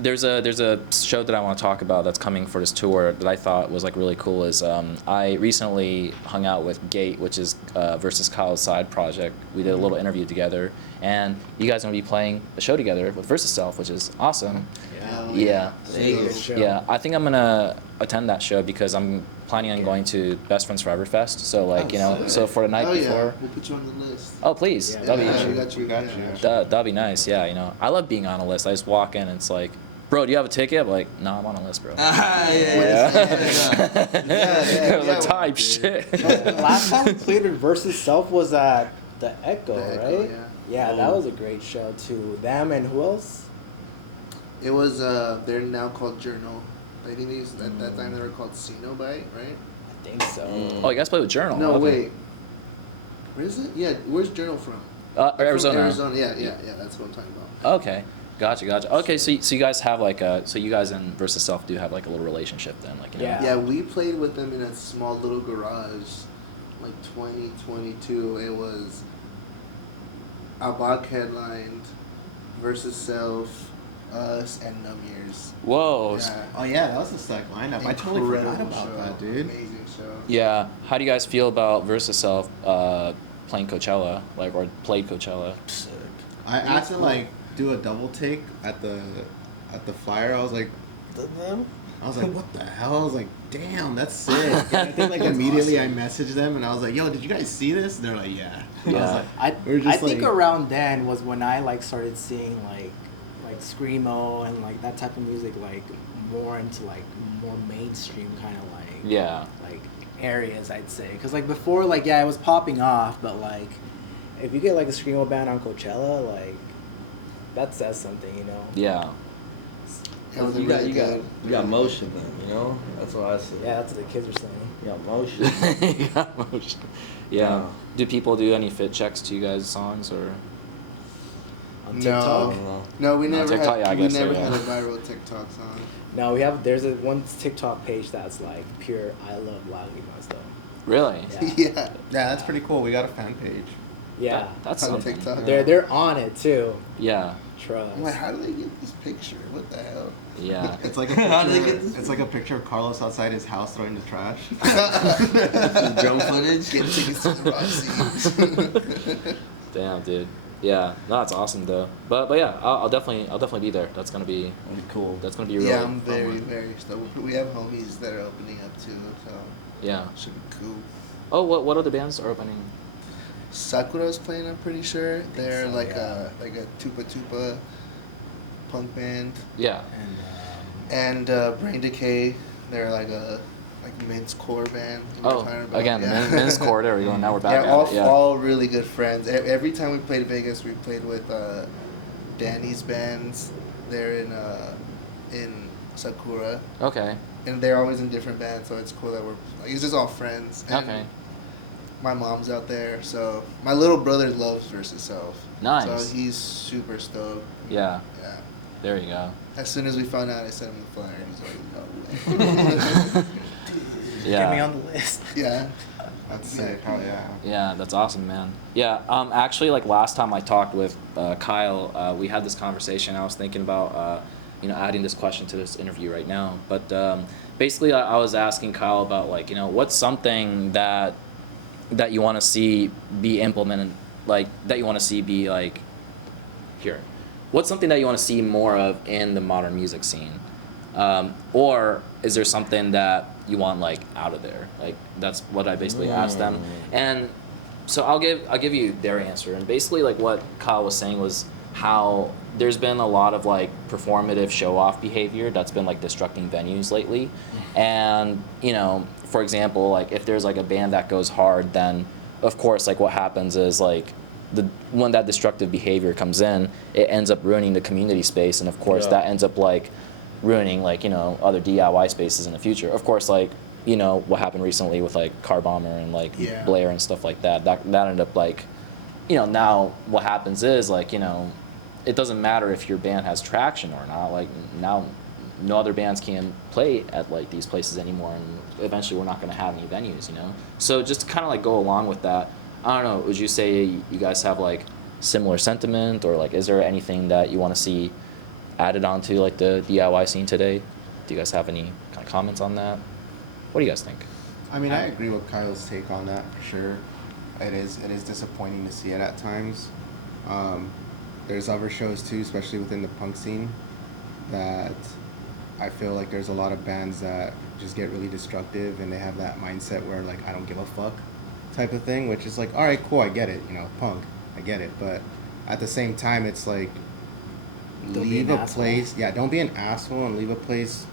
There's a show that I want to talk about that's coming for this tour that I thought was like really cool. Is I recently hung out with Gate, which is versus Kyle's side project. We did a little interview together, and you guys are gonna be playing a show together with Versus Self, which is awesome. Yeah. Vegas. Show. Yeah, I think I'm gonna attend that show because I'm planning on going to Best Friends Forever Fest. So like so for the night Oh yeah, before. we'll put you on the list. Oh please, Yeah, that'd be we got you. We got you. that'd be nice. Yeah, I love being on a list. I just walk in and it's like, bro, do you have a ticket? I'm like, no, I'm on a list, bro. Yeah. Type shit. Last time we played with Versus Self was at the Echo, The right? Echo, yeah. Yeah, that was a great show too. Them and who else? It was they're now called Journal. I think these at that time they were called Cenobite, right? I think so. Oh, you guys play with Journal? No, Okay. wait. Where is it? Yeah, where's Journal from? Arizona. From Arizona, yeah, that's what I'm talking about. Okay, gotcha. Okay, so you guys have like so you guys and Versus Self do have like a little relationship then, like, you know? Yeah. Yeah, we played with them in a small little garage, like 2022. It was Abak headlined, Versus Self, us, and Numb Years. Whoa. Yeah. Oh yeah, that was a sick lineup. I totally forgot Incredible about show. that, dude. Amazing show. Yeah. How do you guys feel about Versus Self playing Coachella, like, or played Coachella? Sick. I had to like do a double take at the flyer. I was like, what the hell? I was like, damn, that's sick. And I think like immediately I messaged them and I was like, yo, did you guys see this? And they're like, yeah. Yeah. I was like, I we were just think like- around then was when I like started seeing like screamo and like that type of music like more into like more mainstream kind of like Yeah. like areas, I'd say, because like before, like, yeah, it was popping off, but like if you get like a screamo band on Coachella, like that says something, you know. Yeah. It was You really got good. you got motion then, you know? That's what I say. Yeah, that's what the kids are saying. You got motion. You got motion. Yeah. Yeah. Do people do any fit checks to you guys' songs or? On TikTok. No, we No, never TikTok, yeah, I had. We guess so, never yeah. had a viral TikTok song. No, we have. There's a one TikTok page that's like pure "I love Lagrimas" though. Really? Yeah. Yeah. yeah, that's pretty cool. We got a fan page. Yeah, That's On something. TikTok. they're on it too. Yeah. Trust. I'm like, how do they get this picture? What the hell? Yeah. It's like a How did they picture. get this? It's like a picture of Carlos outside his house throwing the trash. Drone footage. Get tickets to the Roxy. Damn, dude. Yeah. No, that's awesome though. But yeah, I'll definitely be there. That's gonna be Cool. that's gonna be a really Yeah, I'm fun very, one. very stoked. We have homies that are opening up too, so Yeah. should be cool. Oh, what other bands are opening? Sakura's playing, I'm pretty sure. They're so, like yeah. a tupa tupa punk band. Yeah. And And Brain Decay, they're like a Mince core band. we were Oh, talking about. again, Yeah. Men's Core. There we go. Now we're back Yeah, at it. Yeah. all really good friends. Every time we played Vegas, we played with Danny's bands. They're in Sakura, Okay. and they're always in different bands. So it's cool that we're like, it's just all friends. And Okay. My mom's out there, so my little brother loves Versus Self. Nice. So he's super stoked. Yeah. Yeah. There you go. As soon as we found out, I sent him the flyer. He's like, no way. Yeah. get me on the list. Yeah. That's sick. Hell yeah. Yeah, that's awesome, man. Yeah, actually, like last time I talked with Kyle, we had this conversation. I was thinking about, adding this question to this interview right now. But basically, I was asking Kyle about like, what's something that you want to see be implemented, like that you want to see be like, here, what's something that you want to see more of in the modern music scene, or is there something that you want like out of there? Like that's what I basically asked them, and so I'll give you their answer. And basically, like what Kyle was saying was how there's been a lot of like performative show off behavior that's been like destructing venues lately, and for example, like if there's like a band that goes hard, then of course like what happens is like when that destructive behavior comes in, it ends up ruining the community space, and of course that ends up like ruining like other DIY spaces in the future. Of course, like what happened recently with like Car Bomber and like Yeah. Blair and stuff like that. That ended up like now what happens is like it doesn't matter if your band has traction or not. Like now no other bands can play at like these places anymore, and eventually we're not going to have any venues. So just to kind of like go along with that, I don't know, would you say you guys have like similar sentiment, or like is there anything that you want to see added onto like the DIY scene today? Do you guys have any kind of comments on that? What do you guys think? I mean, I agree with Kyle's take on that for sure. It is disappointing to see it at times. There's other shows too, especially within the punk scene, that I feel like there's a lot of bands that just get really destructive, and they have that mindset where like I don't give a fuck type of thing, which is like, all right, cool, I get it, punk, I get it, but at the same time, it's like Don't be leave an a asshole. place, don't be an asshole and leave a place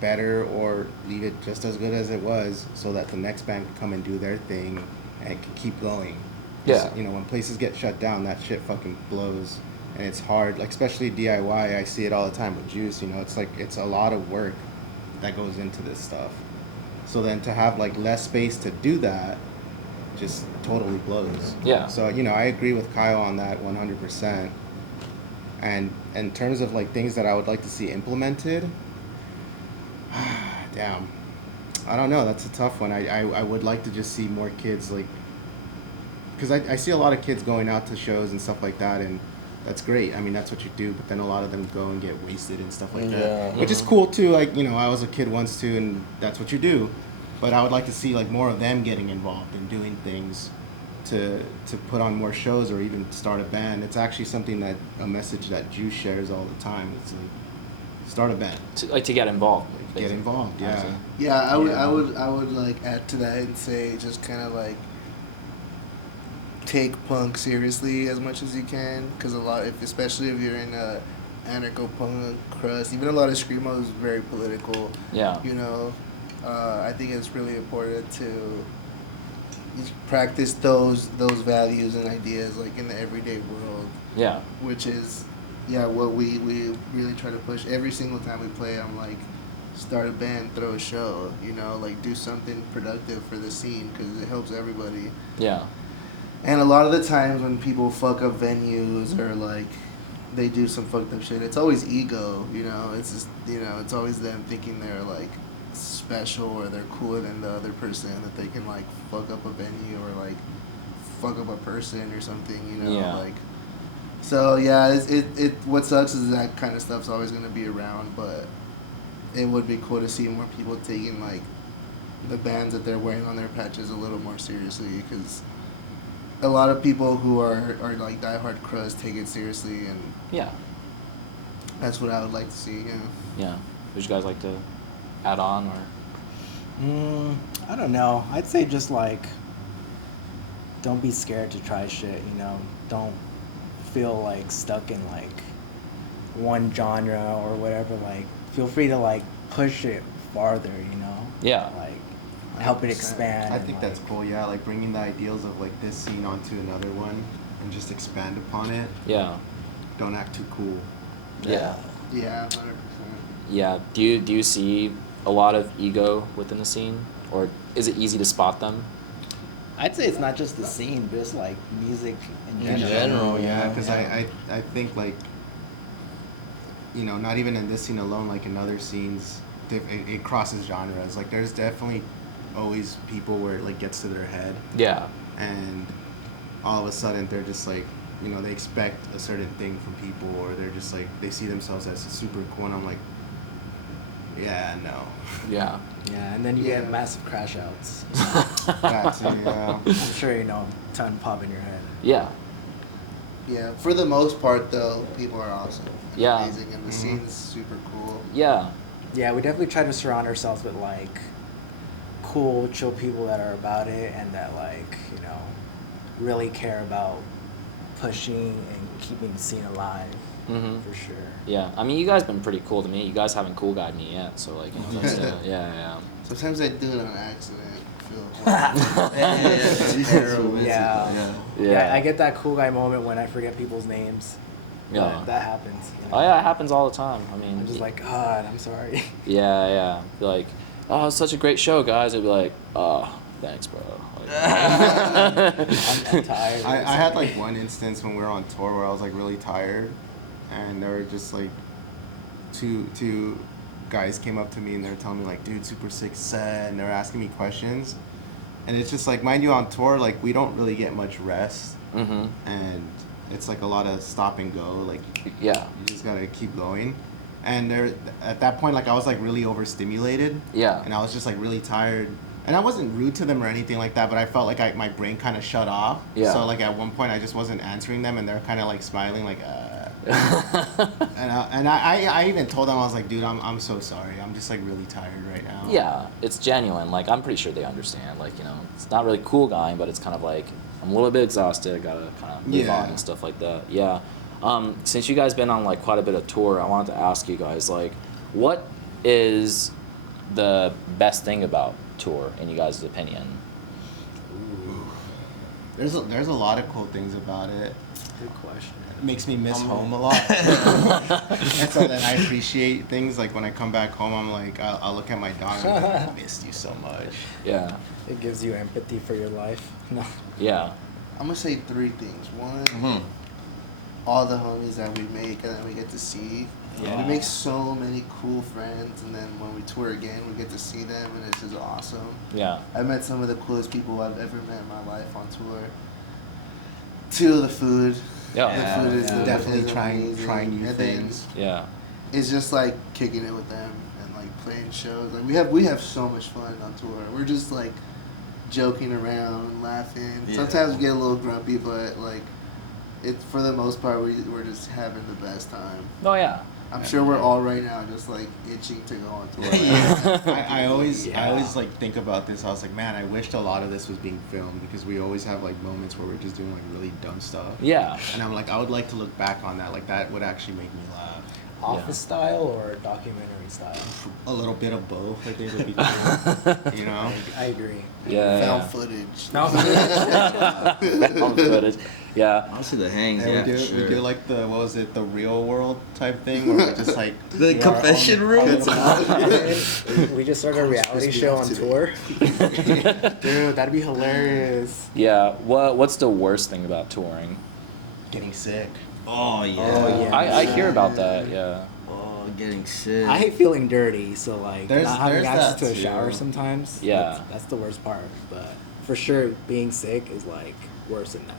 better, or leave it just as good as it was, so that the next band can come and do their thing and can keep going. Yeah. You know, when places get shut down, that shit fucking blows, and it's hard. Like especially DIY, I see it all the time with Juice. You know, it's like it's a lot of work that goes into this stuff. So then to have like less space to do that, just totally blows. Yeah. So you know, I agree with Kyle on that 100%. And in terms of like things that I would like to see implemented, damn, I don't know. That's a tough one. I would like to just see more kids like, because I see a lot of kids going out to shows and stuff like that, and that's great. I mean, that's what you do. But then a lot of them go and get wasted and stuff like that, which is cool too. Like, you know, I was a kid once too, and that's what you do. But I would like to see like more of them getting involved and doing things to put on more shows or even start a band. It's actually something that a message that Juice shares all the time. It's like start a band. To get involved. Get involved, yeah. Yeah, I would like add to that and say just kind of like take punk seriously as much as you can, because especially if you're in a anarcho-punk crust, even a lot of screamo is very political. Yeah. You know, I think it's really important to practice those values and ideas like in the everyday world. Yeah. Which is, what we really try to push every single time we play. I'm like, start a band, throw a show, you know, like do something productive for the scene because it helps everybody. Yeah. And a lot of the times when people fuck up venues or like they do some fucked up shit, it's always ego, you know. It's just, you know, it's always them thinking they're like special or they're cooler than the other person, that they can like fuck up a venue or like fuck up a person or something, you know. Yeah. Like, so yeah, it what sucks is that kind of stuff's always gonna be around, but it would be cool to see more people taking like the bands that they're wearing on their patches a little more seriously, because a lot of people who are like diehard crust take it seriously, and Yeah. that's what I would like to see. Yeah. Yeah. Would you guys like to add on or? I don't know. I'd say just like, don't be scared to try shit, you know. Don't feel like stuck in like one genre or whatever. Like, feel free to like push it farther, you know. Yeah. Like, help it 100%. expand. I and, think like, that's cool, yeah, like bringing the ideals of like this scene onto another one and just expand upon it. Yeah. Don't act too cool. Yeah. Yeah, 100%. Yeah. Do you see a lot of ego within the scene, or is it easy to spot them? I'd say it's not just the scene, but it's like music in general, yeah, because I think like, you know, not even in this scene alone, like in other scenes, it crosses genres. Like there's definitely always people where it like gets to their head, Yeah. and all of a sudden they're just like, you know, they expect a certain thing from people, or they're just like, they see themselves as super cool, and I'm like, yeah, no. Yeah. Yeah, and then you Yeah. get massive crash outs. That too, yeah. I'm sure you know, ton pop in your head. Yeah. Yeah, for the most part though, people are awesome. And Yeah. amazing, and the scene is super cool. Yeah. Yeah, we definitely try to surround ourselves with like cool, chill people that are about it and that like, you know, really care about pushing and keeping the scene alive. Mhm. For sure. Yeah. I mean, you guys been pretty cool to me. You guys haven't cool guyed me yet, so like, you know, that's yeah. Sometimes I do it on accident. I feel It's terrible. Yeah. Yeah, I get that cool guy moment when I forget people's names. Yeah. But that happens. You know? Oh yeah, it happens all the time. I mean, I'm just like, God, I'm sorry. yeah. Be like, oh, it's such a great show, guys. I'd be like, oh, thanks, bro. I'm tired. I had like one instance when we were on tour where I was like really tired, and there were just like two guys came up to me and they were telling me like, dude, super sick set, and they were asking me questions, and it's just like, mind you, on tour like we don't really get much rest, Mm-hmm. and it's like a lot of stop and go, like Yeah. you just gotta keep going, and there at that point like I was like really overstimulated, Yeah. and I was just like really tired. And I wasn't rude to them or anything like that, but I felt like my brain kind of shut off. Yeah. So like at one point I just wasn't answering them, and they're kind of like smiling like, and I even told them, I was like, dude, I'm so sorry. I'm just like really tired right now. Yeah, it's genuine. Like, I'm pretty sure they understand. Like, you know, it's not really cool guy, but it's kind of like, I'm a little bit exhausted. I gotta kind of move Yeah. on and stuff like that. Yeah. Since you guys been on like quite a bit of tour, I wanted to ask you guys, like, what is the best thing about tour in you guys' opinion? There's a lot of cool things about it. Good question. It makes me miss home a lot. And so then I appreciate things like when I come back home. I'm like, I'll look at my dog. And I'm like, I missed you so much. Yeah. It gives you empathy for your life. No. Yeah. I'm gonna say 3 things. One, Mhm. all the homies that we make and that we get to see. Yeah. We make so many cool friends, and then when we tour again, we get to see them, and it's just awesome. Yeah. I met some of the coolest people I've ever met in my life on tour. 2, the food. Yeah. The food is Definitely is trying amazing. new And things. Yeah. It's just like kicking it with them and like playing shows. Like we have so much fun on tour. We're just like joking around, laughing. Yeah. Sometimes we get a little grumpy, but like it for the most part we're just having the best time. Oh yeah. I'm sure we're all right now just like itching to go on tour. Yeah. I always Yeah. like think about this. I was like, man, I wished a lot of this was being filmed because we always have like moments where we're just doing like really dumb stuff. Yeah. And I'm like, I would like to look back on that. Like that would actually make me laugh. Office style or documentary style? A little bit of both, I think would be cool. You know? I agree. Yeah. Found footage. Found Found footage. Yeah. Honestly, the hangs. And Yeah, we for do sure. like the what was it, the real world type thing where we're just like The do our confession own- room? We just started a reality show on tour. Dude, that'd be hilarious. Yeah. What's the worst thing about touring? Getting sick. Oh yeah. Oh, yeah. I hear about that. Yeah. Oh, getting sick. I hate feeling dirty, so like There's- not having there's access that to a shower too. sometimes. Yeah. That's the worst part. But for sure, being sick is like worse than that.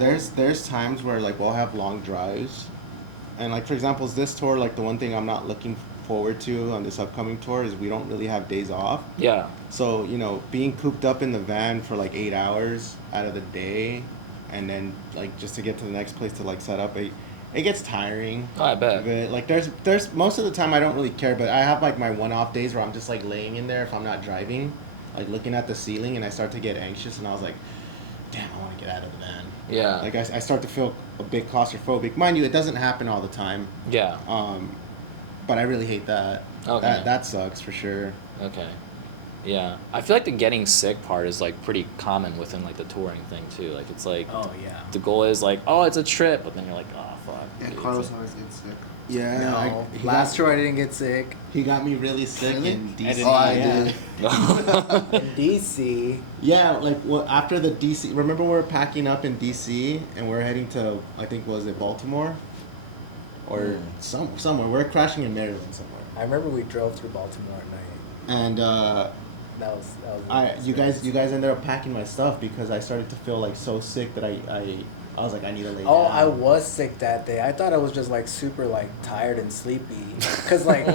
Yeah. There's times where like we'll have long drives, and like for example, this tour, like the one thing I'm not looking forward to on this upcoming tour is we don't really have days off. Yeah. So you know, being cooped up in the van for like 8 hours out of the day, and then like just to get to the next place to like set up, it gets tiring. Oh, I bet. But like there's most of the time I don't really care, but I have like my one-off days where I'm just like laying in there if I'm not driving, like looking at the ceiling, and I start to get anxious, and I was like, damn, I want to get out of the van. Yeah. Like I start to feel a bit claustrophobic. Mind you, it doesn't happen all the time. Yeah. But I really hate that. Okay. That sucks for sure. Okay. Yeah. I feel like the getting sick part is like pretty common within like the touring thing too. Like it's like Oh yeah. the goal is like, oh, it's a trip, but then you're like, oh fuck. Yeah, dude, Carlos it's like- always gets sick. Yeah. No, last tour I didn't get sick. He got me really sick Really? in DC. didn't- Oh, I yeah. did. In DC. Yeah, like well, after the DC. Remember we were packing up in DC and we're heading to, I think was it Baltimore, or somewhere. We're crashing in Maryland somewhere. I remember we drove through Baltimore at night. And That was you guys ended up packing my stuff because I started to feel like so sick that I was like, I need to lay Oh, down. I was sick that day. I thought I was just like super like tired and sleepy. Cause like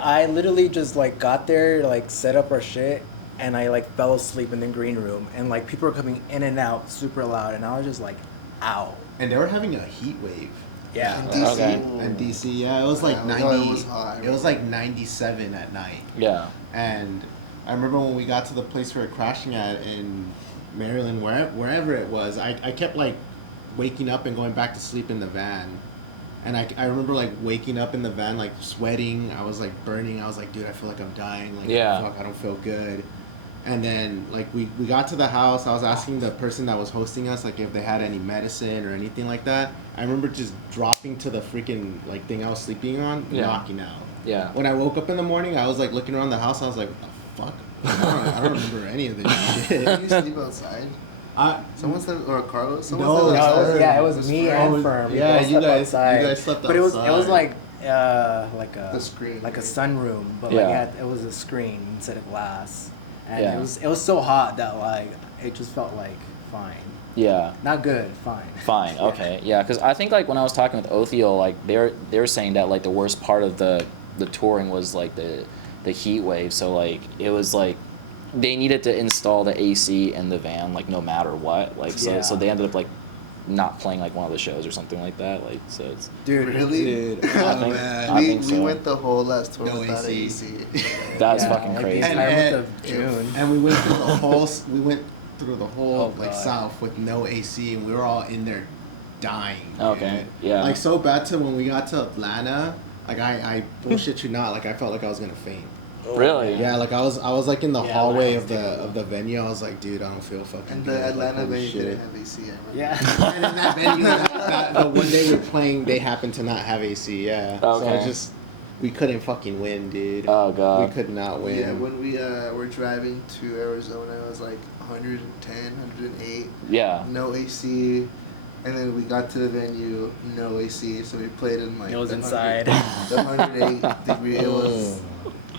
I literally just like got there, like set up our shit, and I like fell asleep in the green room, and like people were coming in and out super loud, and I was just like, ow. And they were having a heat wave. Yeah. In DC. Okay. In DC, yeah, it was like Yeah, 90. no, it was hot. It was like 97 at night. Yeah. And I remember when we got to the place we were crashing at in Maryland, wherever it was, I kept like waking up and going back to sleep in the van. And I remember like waking up in the van like sweating. I was like burning. I was like, dude, I feel like I'm dying. Like, Yeah. fuck, I don't feel good. And then like we got to the house. I was asking the person that was hosting us like if they had any medicine or anything like that. I remember just dropping to the freaking like thing I was sleeping on, Yeah. knocking out. Yeah. When I woke up in the morning, I was like looking around the house. I was like, what the fuck? I don't remember any of this shit. Did you sleep outside? Someone said, or Carlos? Someone No, said no, outside. Yeah, it was me Fred. and Firm. We Yeah, both you slept guys- outside. you guys slept But it was outside. like a The screen. like a sunroom, but Yeah. like it was a screen instead of glass, and Yeah. it was so hot that like it just felt like fine, Yeah. not good, fine. Fine. Okay. Yeah. Because I think like when I was talking with Othiel, like they were saying that like the worst part of the touring was like the heat wave. So like it was like they needed to install the AC in the van like no matter what. Like so Yeah. so they ended up like not playing like one of the shows or something like that. Like so it's Dude, Really? Dude, I oh think- man. I we think so. went the whole last tour No without AC. AC. that's yeah, fucking like crazy. the And- entire and- month of June. And we went through the whole. We went through the whole Oh, like God. south with no AC, and we were all in there dying. Okay, dude. yeah. Like so bad to when we got to Atlanta. Like I bullshit you not. Like I felt like I was gonna faint. Really? Yeah, like I was like in the Yeah, hallway of Atlanta's the venue. I was like, dude, I don't feel fucking And good. the Like, Atlanta holy venue shit. didn't have AC. I remember. Yeah. And in that venue, the one day we were playing, they happened to not have AC. Yeah. So Okay. it just we couldn't fucking win, dude. Oh, God. We could not win. Yeah, when we were driving to Arizona, it was like 110, 108, Yeah. no AC. And then we got to the venue, no AC, so we played in like It was the inside. 108 degree. It was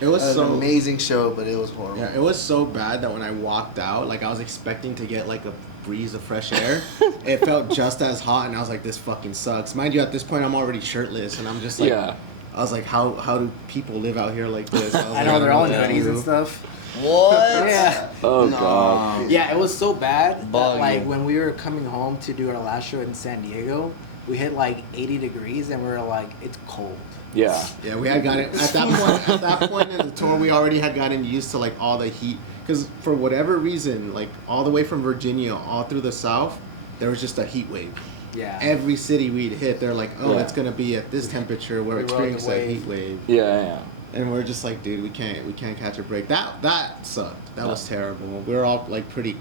It was an so amazing show, but it was horrible. Yeah, it was so bad that when I walked out, like I was expecting to get like a breeze of fresh air. It felt just as hot, and I was like, "This fucking sucks." Mind you, at this point, I'm already shirtless, and I'm just like, Yeah. I was like, "How do people live out here like this?" I, was I like, know they're don't all in what to hoodies do. and stuff. What? Yeah. Oh, No. God. Yeah, it was so bad that Buggy. like when we were coming home to do our last show in San Diego, we hit like 80 degrees and we were like, it's cold. Yeah. Yeah, we had gotten at that point. At that point in the tour, we already had gotten used to like all the heat, because for whatever reason, like all the way from Virginia all through the South, there was just a heat wave. Yeah. Every city we'd hit, they're like, "Oh, Yeah. it's gonna be at this temperature. We're We rode the experiencing a wave. heat wave." Yeah. And we're just like, dude, we can't catch a break. That sucked. That was terrible. We were all like pretty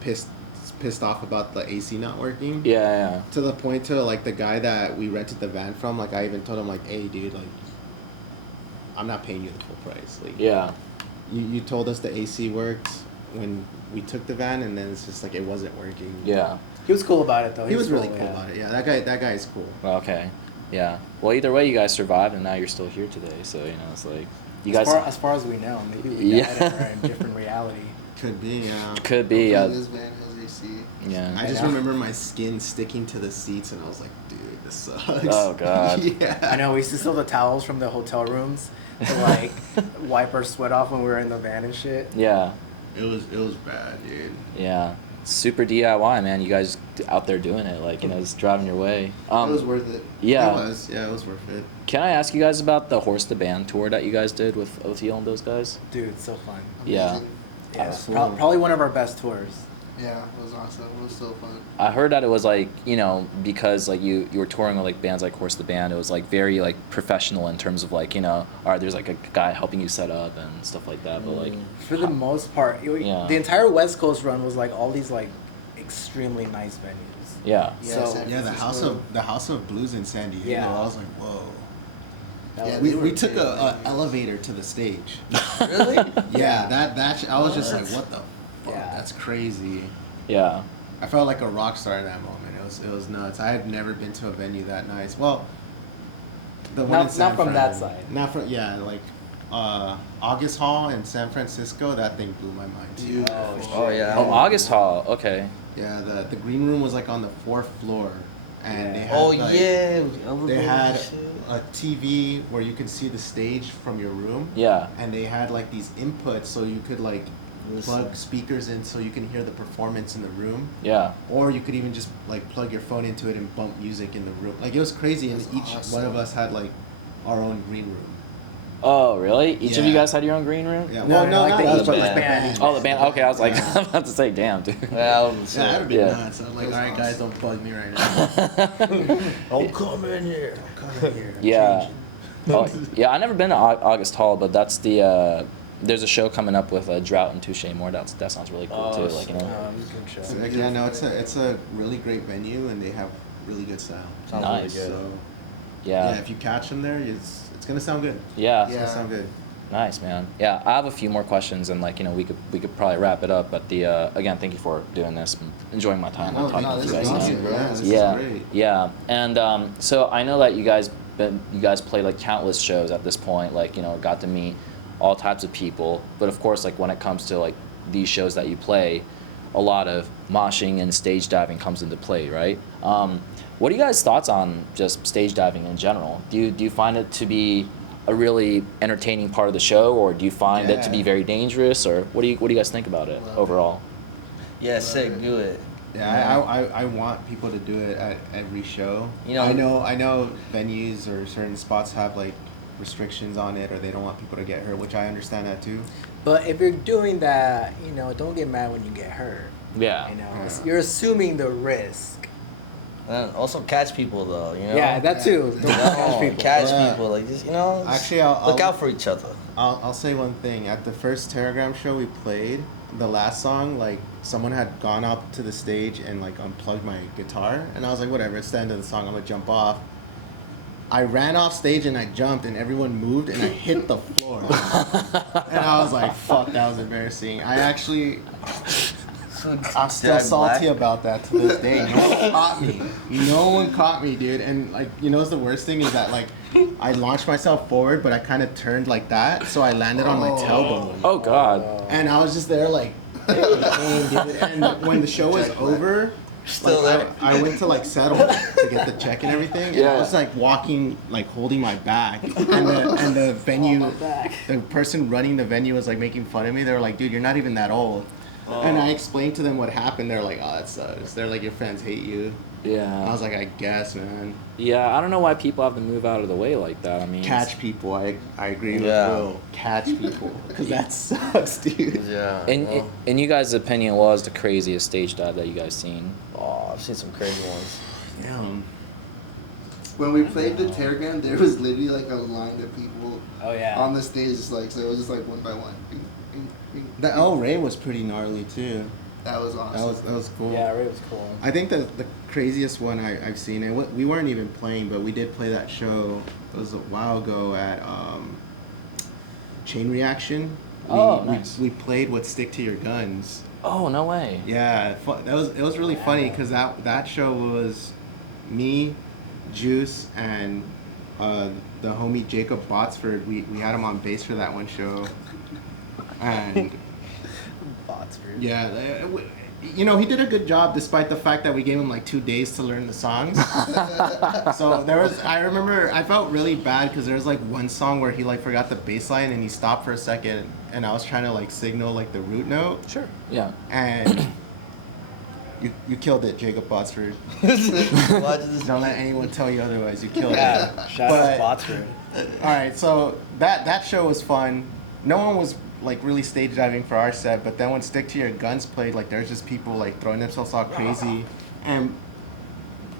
pissed off about the AC not working. Yeah. To the point to like the guy that we rented the van from, like I even told him like, hey dude, like I'm not paying you the full price. Like Yeah. you told us the AC worked when we took the van, and then it's just like it wasn't working. Yeah. He was cool about it though. He was really cool, cool yeah. about it. Yeah, that guy is cool. Okay. Yeah. Well, either way, you guys survived, and now you're still here today. So it's like you guys As far as we know, maybe we Yeah. died and are in a different reality. Could be, yeah. could be. Hopefully this van has AC. Yeah. I just know. remember my skin sticking to the seats, and I was like, dude, this sucks. Oh, God. Yeah. I know we used to steal the towels from the hotel rooms to like wipe our sweat off when we were in the van and shit. Yeah. It was bad, dude. Yeah. Super DIY, man. You guys out there doing it, like just driving your way. It was worth it. Yeah. It was worth it. Can I ask you guys about the Horse the Band tour that you guys did with OTL and those guys? Dude, it's so fun. Yeah. Amazing. Yeah, Absolutely. probably one of our best tours. Yeah, it was awesome. It was so fun. I heard that it was like, because like you were touring with like bands like Horse the Band, it was like very like professional in terms of like, all right, there's like a guy helping you set up and stuff like that, but like For the most part, Yeah. the entire West Coast run was like all these like extremely nice venues. yeah. Yeah, So- San Yeah, Francisco. the House of Blues in San Diego. Yeah. I was like, whoa. That Yeah, was- they We were took big a venues. elevator to the stage. Really? Yeah, I was just like, What? what the fuck? Yeah. That's crazy. Yeah. I felt like a rock star in that moment. It was nuts. I had never been to a venue that nice. Well, the one in Not San from Fran. that side. Not from like August Hall in San Francisco. That thing blew my mind too. Oh yeah. Oh, August Hall. Okay. Yeah, the green room was like on the 4th floor, and they had Oh like, yeah. they had a TV where you could see the stage from your room. Yeah. And they had like these inputs so you could like Listen. plug speakers in so you can hear the performance in the room, Yeah. or you could even just like plug your phone into it and bump music in the room. Like it was crazy, and That's each awesome. one of us had like our own green room. Oh, really? Each of you Yeah. guys had your own green room? Yeah, No, well, no, like not the us, each but band. like the band. Oh, the band. Okay, I was like, Yeah. I'm about to say, damn, dude. Yeah, Yeah, that'd have been Yeah. nuts. I'm like, That was all right, guys, awesome. don't bug me right now. Don't come in here. Come in here. I'm Yeah. changing. Oh, yeah, I never been to August Hall, but that's the. There's a show coming up with Drought and Touche More. That sounds really cool Oh, too. Like Good show. So, like, yeah, no, it's a really great venue, and they have really good style. Sounds Nice. really good. So yeah, if you catch them there, it's gonna sound good. yeah, It's gonna sound good. nice, man. Yeah, I have a few more questions, and like we could probably wrap it up. But again, thank you for doing this. I'm enjoying my time. No, talking no, to this you is guys. awesome, bro. Yeah, This Yeah, is great. yeah, and so I know that you guys play like countless shows at this point. Like got to meet all types of people. But of course, like when it comes to like these shows that you play, a lot of moshing and stage diving comes into play, right? What are you guys' thoughts on just stage diving in general? Do you find it to be a really entertaining part of the show, or do you find it to be Yeah. very dangerous, or what do you guys think about it Love it. overall? Yeah, sick. Do it. Yeah, I want people to do it at every show. You know- I know venues or certain spots have like restrictions on it, or they don't want people to get hurt, which I understand that too. But if you're doing that, don't get mad when you get hurt. Yeah. Yeah. You're assuming the risk. And also catch people though. Yeah, that too. Don't catch people. Catch Yeah. people. Like just Actually, look out for each other. I'll say one thing. At the first Telegram show we played, the last song, like someone had gone up to the stage and like unplugged my guitar, and I was like, whatever, it's the end of the song, I'm gonna jump off. I ran off stage and I jumped and everyone moved and I hit the floor. And I was like, fuck, that was embarrassing. I'm still salty about that to this day. No one caught me. No one caught me, dude. And like, you know what's the worst thing is that like I launched myself forward, but I kind of turned like that, so I landed on my tailbone. Oh God. And I was just there like, dude. And when the show was over, Still like, there. I went to like settle to get the check and everything, and I was like walking, like holding my back, and the venue, the person running the venue was like making fun of me. They were like, "Dude, you're not even that old." And I explained to them what happened. They're like, "Oh, that sucks." They're like, "Your fans hate you." I Yeah. was like, "I guess, man." Yeah. I don't know why people have to move out of the way like that. I mean, Catch people. I agree with Yeah. Will. Catch people, because that sucks, dude. Yeah. In you guys' opinion, what was the craziest stage dive that you guys seen? Oh, I've seen some crazy ones. Damn. When we played the Terragram, there was literally like a line of people Oh yeah. on the stage, just like, so it was just like one by one. Bing, bing, bing, The bing. El Rey was pretty gnarly too. That was awesome. That was cool. Yeah, Ray was cool. I think the craziest one I've seen, and we weren't even playing, but we did play that show. It was a while ago at Chain Reaction. Oh, nice. We played with Stick to Your Guns. Oh, no way. Yeah, it was really funny because that show was me, Juice, and the homie Jacob Botsford. We had him on bass for that one show, and Botsford. yeah, you know, he did a good job despite the fact that we gave him like 2 days to learn the songs. So I remember I felt really bad because there was like one song where he like forgot the bass line and he stopped for a second, and I was trying to like signal like the root note. Sure. Yeah. And you killed it, Jacob Botsford. Why did this? Don't let anyone tell you otherwise. You killed Yeah. it. Shout But- out Botsford. All right, so that show was fun. No one was like really stage diving for our set, but then when Stick to Your Guns played, like there's just people like throwing themselves all crazy, and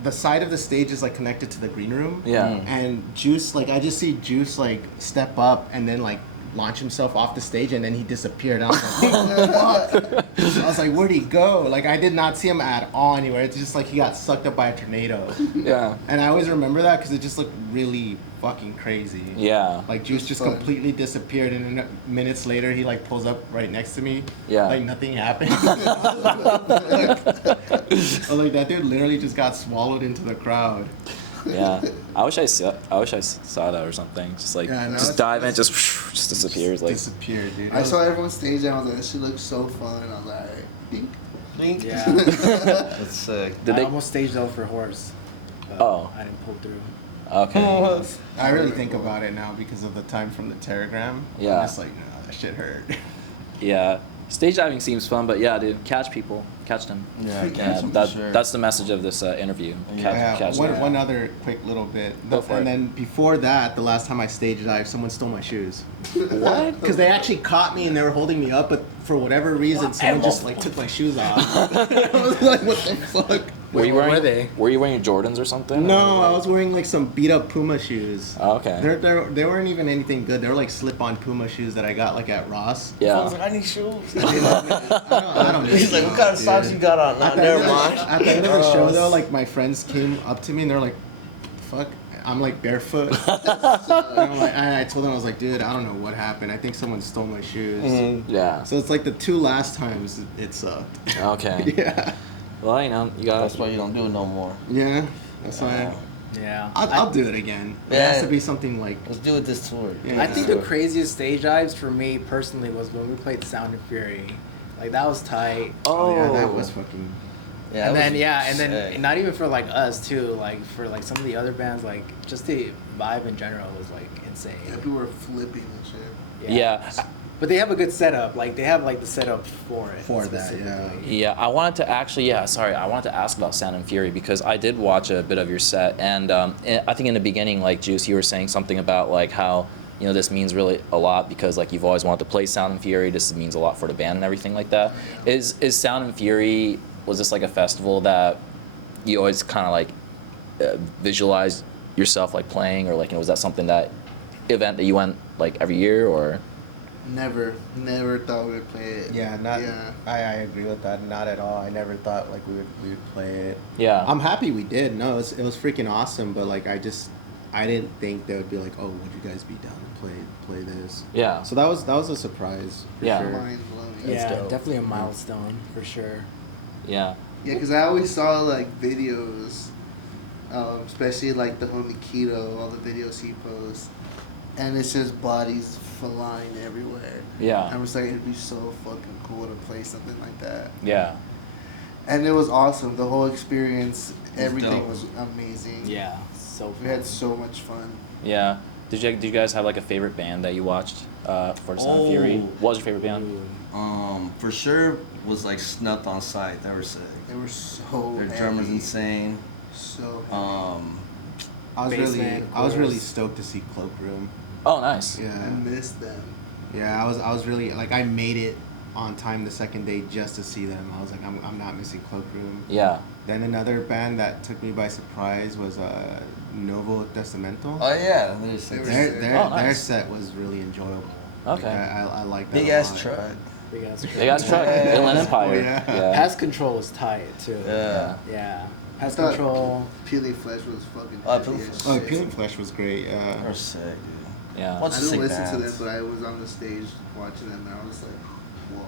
the side of the stage is like connected to the green room. Yeah. And Juice, like I just see Juice like step up and then like launch himself off the stage, and then he disappeared. I was like, what the fuck? I was like, where'd he go? Like I did not see him at all anywhere. It's just like he got sucked up by a tornado. Yeah. And I always remember that because it just looked really fucking crazy. Yeah. Like Juice just fun. completely disappeared, and then minutes later he like pulls up right next to me. Yeah. Like nothing happened. I was like, that dude literally just got swallowed into the crowd. Yeah. I wish I saw that or something. Just like, Yeah, I know, just it's- dive in, just disappears. Like, Disappeared, dude. I saw everyone stage and I was like, this shit looks so fun. I was like, alright. Bing. Blink. Yeah. That's sick. Did I they? almost staged out for horse. But Oh. I didn't pull through. Okay. I really think about it now because of the time from the Telegram. Yeah. I'm just like, nah, that shit hurt. Yeah. Stage diving seems fun, but yeah, dude, catch people, catch them. Yeah, catch 'em for that, sure. That's the message of this interview. Catch them. one other quick little bit. Go for and it. then before that, the last time I stage dived, someone stole my shoes. What? Because they actually caught me and they were holding me up, but for whatever reason, someone just like took my shoes off. I was like, what the fuck? Were you What wearing? were they? Were you wearing Jordans or something? No, I was wearing like some beat up Puma shoes. Oh, okay. They weren't even anything good. They were like slip on Puma shoes that I got like at Ross. I was Yeah. like, I need shoes. I don't He's like, what kind of socks you got on? Nah, never mind. At the end of the show though, like my friends came up to me and they're like, fuck. I'm like barefoot. And I told them, I was like, dude, I don't know what happened. I think someone stole my shoes. Yeah. So it's like the 2 last times it sucked. Okay. Yeah. Well, you know, you got. That's why you don't do it no more. Yeah. That's why Yeah. I'll do it again. It Yeah. has to be something like. Let's do it this tour. Yeah. I think the craziest stage dives for me personally was when we played Sound and Fury. Like that was tight. Oh. Yeah, that was fucking. Yeah, And that then was yeah, and then sick. not even for like us too, like for like some of the other bands, like just the vibe in general was like insane. People were flipping and shit. Yeah. But they have a good setup. Like they have like the setup for it. For that, yeah. specifically. Yeah, I wanted to actually, I wanted to ask about Sound and Fury because I did watch a bit of your set, and I think in the beginning, like Juice, you were saying something about like how, you know, this means really a lot because like you've always wanted to play Sound and Fury. This means a lot for the band and everything like that. Is Sound and Fury, was this like a festival that you always kind of like visualize yourself like playing, or like, you know, was that something that event that you went like every year or? Never thought we would play it. Yeah, I agree with that. Not at all. I never thought like we would play it. Yeah. I'm happy we did. No, it was freaking awesome. But like I didn't think they would be like, oh, would you guys be down to play this? Yeah. So that was a surprise. For Yeah. Sure. Mind blowing. Yeah, dope. definitely a milestone for sure. Yeah. Yeah, because I always saw like videos, especially like the homie Keto, all the videos he posts, and it's just bodies flying everywhere. Yeah. I was like, it'd be so fucking cool to play something like that. Yeah. And it was awesome. The whole experience, everything dope. was amazing. Yeah, so We had so much fun. Yeah. Did you guys have like a favorite band that you watched for Sound of Fury? What was your favorite band? For sure was like Snuffed on Sight. They were sick. They were so Their heavy. drummer's insane. So heavy. I Basement, was really chorus. stoked to see Cloakroom. Oh, nice. I Yeah. missed them. Yeah, I was really like I made it on time the second day just to see them. I was like, I'm not missing Cloakroom. Yeah. Then another band that took me by surprise was Novo Testamento. Oh yeah, they're sick. They were Their Oh, nice. set was really enjoyable. Okay. Like, I like that. Big a ass lot. truck. Big ass. They got struck. Inland Empire. Oh, yeah. Yeah. Pest Control was tight too. Yeah. Yeah. Pest I thought- Control. Peeling Flesh was fucking Oh, heavy Peeling as Flesh. Oh, shit. Peeling Flesh was great. They're sick, dude. Yeah. Bunch I of didn't sick listen to them, bands. but I was on the stage watching them, and I was like, whoa,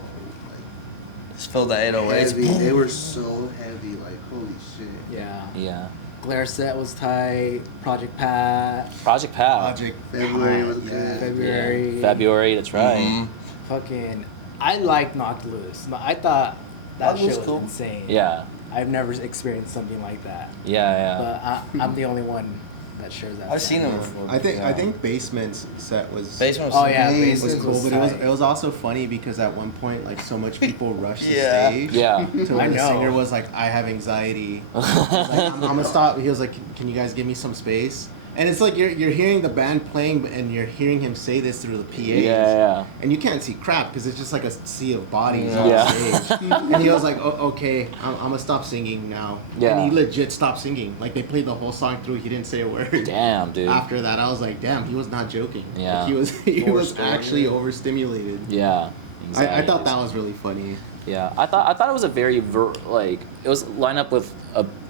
Just filled the like 808s. heavy. They were so heavy, like holy shit. Yeah. Yeah. Glare set was tight. Project Pat. Project Pat. Project February was yeah. good. February. Yeah. February. That's right. Mhm. Fucking. I liked Knocked Loose. I thought that Knocked shit Loose was cool. insane. Yeah. I've never experienced something like that. Yeah. Yeah. But I'm the only one that shares that. I've seen same. them before. I yeah. think Basement's set was Basement was Oh sick. yeah, It was Basements cool, was but tight. it was also funny because at one point like so much people rushed Yeah. the stage. Yeah. To I where the know. singer was like, I have anxiety. He was like, I'm gonna stop. He was like, can you guys give me some space? And it's like you're hearing the band playing, and you're hearing him say this through the PAs. Yeah. And you can't see crap because it's just like a sea of bodies Yeah. on stage. And he was like, oh, okay, I'm gonna stop singing now. Yeah. And he legit stopped singing. Like they played the whole song through. He didn't say a word. Damn, dude. After that, I was like, damn, he was not joking. Yeah. Like, he was Overstimulated. actually overstimulated. Yeah. I thought that was really funny. Yeah, I thought it was a very it was lined up with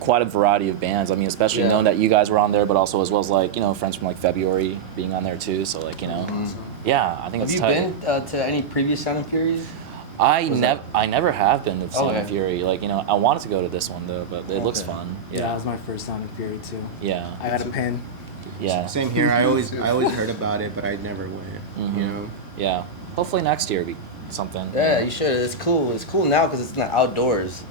quite a variety of bands. I mean, especially Yeah. knowing that you guys were on there, but also as well as like friends from like February being on there too. So like yeah, I think Have it's you tight. been to any previous Sound and Furies? I never have been to Sound Okay. of Fury. Like I wanted to go to this one though, but it looks Okay. fun. Yeah, that Yeah, was my first Sound of Fury too. yeah, I got a pen. yeah, Same here. I always heard about it, but I never went. Mhm. You know. yeah. Hopefully next year will be something. Yeah, you should. It's cool. It's cool now because it's not outdoors.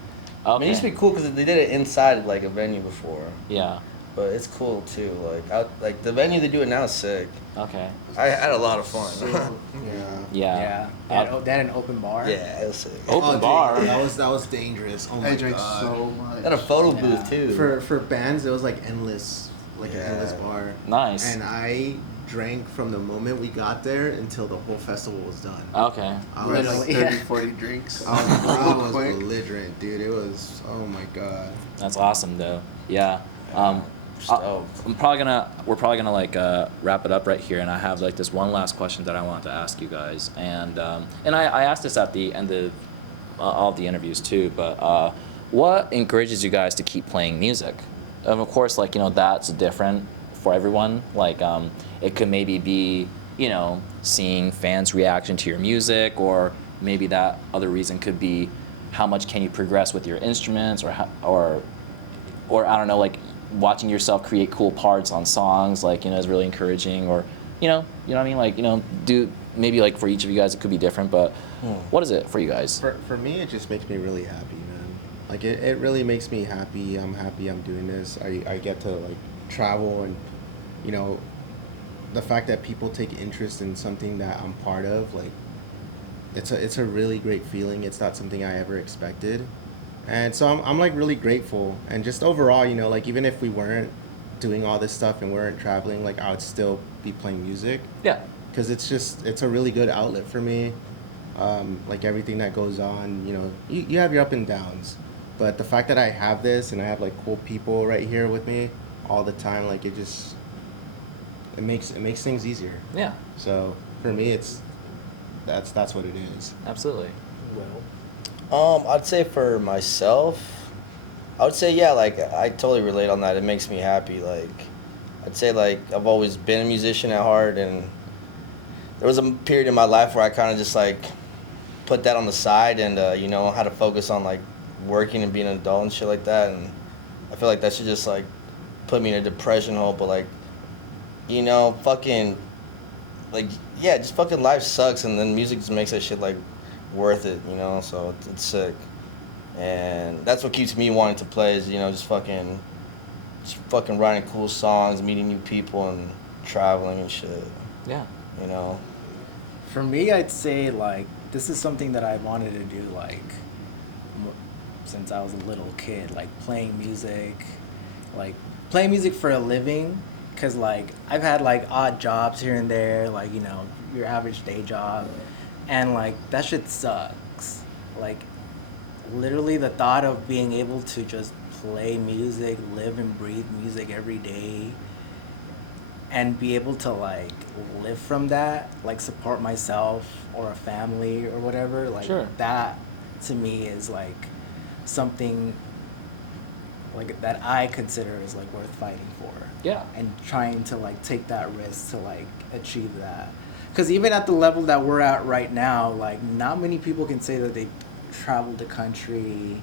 Okay. I mean, it used to be cool because they did it inside like a venue before, Yeah. but it's cool too. Like the venue they do it now is sick. Okay. I had a lot of fun. Yeah. Yeah. Yeah. They had an open bar. Yeah, it was sick. Open dude, bar. That was dangerous. Oh my I drank god. so much. They had a photo Yeah. booth too. For bands, it was like endless, like an Yeah. endless bar. Nice. And I drank from the moment we got there until the whole festival was done. Okay. I We had was, like Literally. 30, 40 drinks. I was Quick. belligerent, dude. It was, oh my god. That's awesome though. Yeah. Oh, We're probably gonna like wrap it up right here, and I have like this one last question that I wanted to ask you guys, and I asked this at the end of all the interviews too, but what encourages you guys to keep playing music? Of course, like that's different for everyone. Like it could maybe be seeing fans' reaction to your music, or maybe that other reason could be how much can you progress with your instruments, or I don't know, like watching yourself create cool parts on songs, like is really encouraging, or you know what I mean, like do maybe like for each of you guys it could be different, but what is it for you guys? For me, it just makes me really happy, man. Like it really makes me happy. I'm happy I'm doing this. I get to like travel, and the fact that people take interest in something that I'm part of, like it's a really great feeling. It's not something I ever expected. And so I'm like really grateful, and just overall, like even if we weren't doing all this stuff and weren't traveling, like I would still be playing music, Yeah. because it's a really good outlet for me. Like everything that goes on, you have your up and downs, but the fact that I have this and I have like cool people right here with me all the time, like it makes things easier. Yeah, So for me, that's what it is. absolutely. I'd say for myself, I would say yeah, like I totally relate on that. It makes me happy. Like I'd say like I've always been a musician at heart, and there was a period in my life where I kind of just like put that on the side and you know, had to focus on like working and being an adult and shit like that. And I feel like that should just like put me in a depression hole. But like, you know, fucking like yeah, just fucking life sucks, and then music just makes that shit like worth it, you know. So it's sick, and that's what keeps me wanting to play is, you know, just fucking writing cool songs, meeting new people, and traveling and shit, Yeah. you know. For me, I'd say like this is something that I wanted to do like since I was a little kid, like playing music for a living. Cause like I've had like odd jobs here and there, like, you know, your average day job, and like that shit sucks. Like literally the thought of being able to just play music, live and breathe music every day, and be able to like live from that, like support myself or a family or whatever, like Sure. that to me is like something like that I consider is like worth fighting for. Yeah. And trying to like take that risk to like achieve that. Because even at the level that we're at right now, like not many people can say that they traveled the country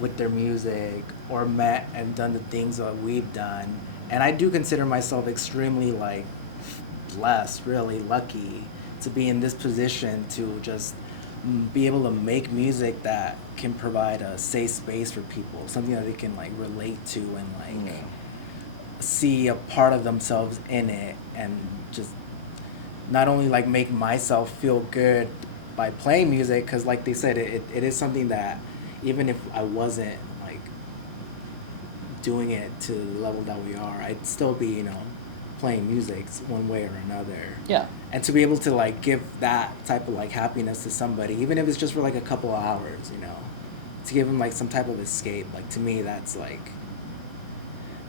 with their music or met and done the things that we've done. And I do consider myself extremely like blessed, really lucky to be in this position to just be able to make music that can provide a safe space for people, something that they can like relate to and like see a part of themselves in it, and just not only like make myself feel good by playing music, because like they said, it is something that even if I wasn't like doing it to the level that we are, I'd still be, you know, playing music one way or another. Yeah. And to be able to like give that type of like happiness to somebody, even if it's just for like a couple of hours, you know, to give them like some type of escape, like to me that's like,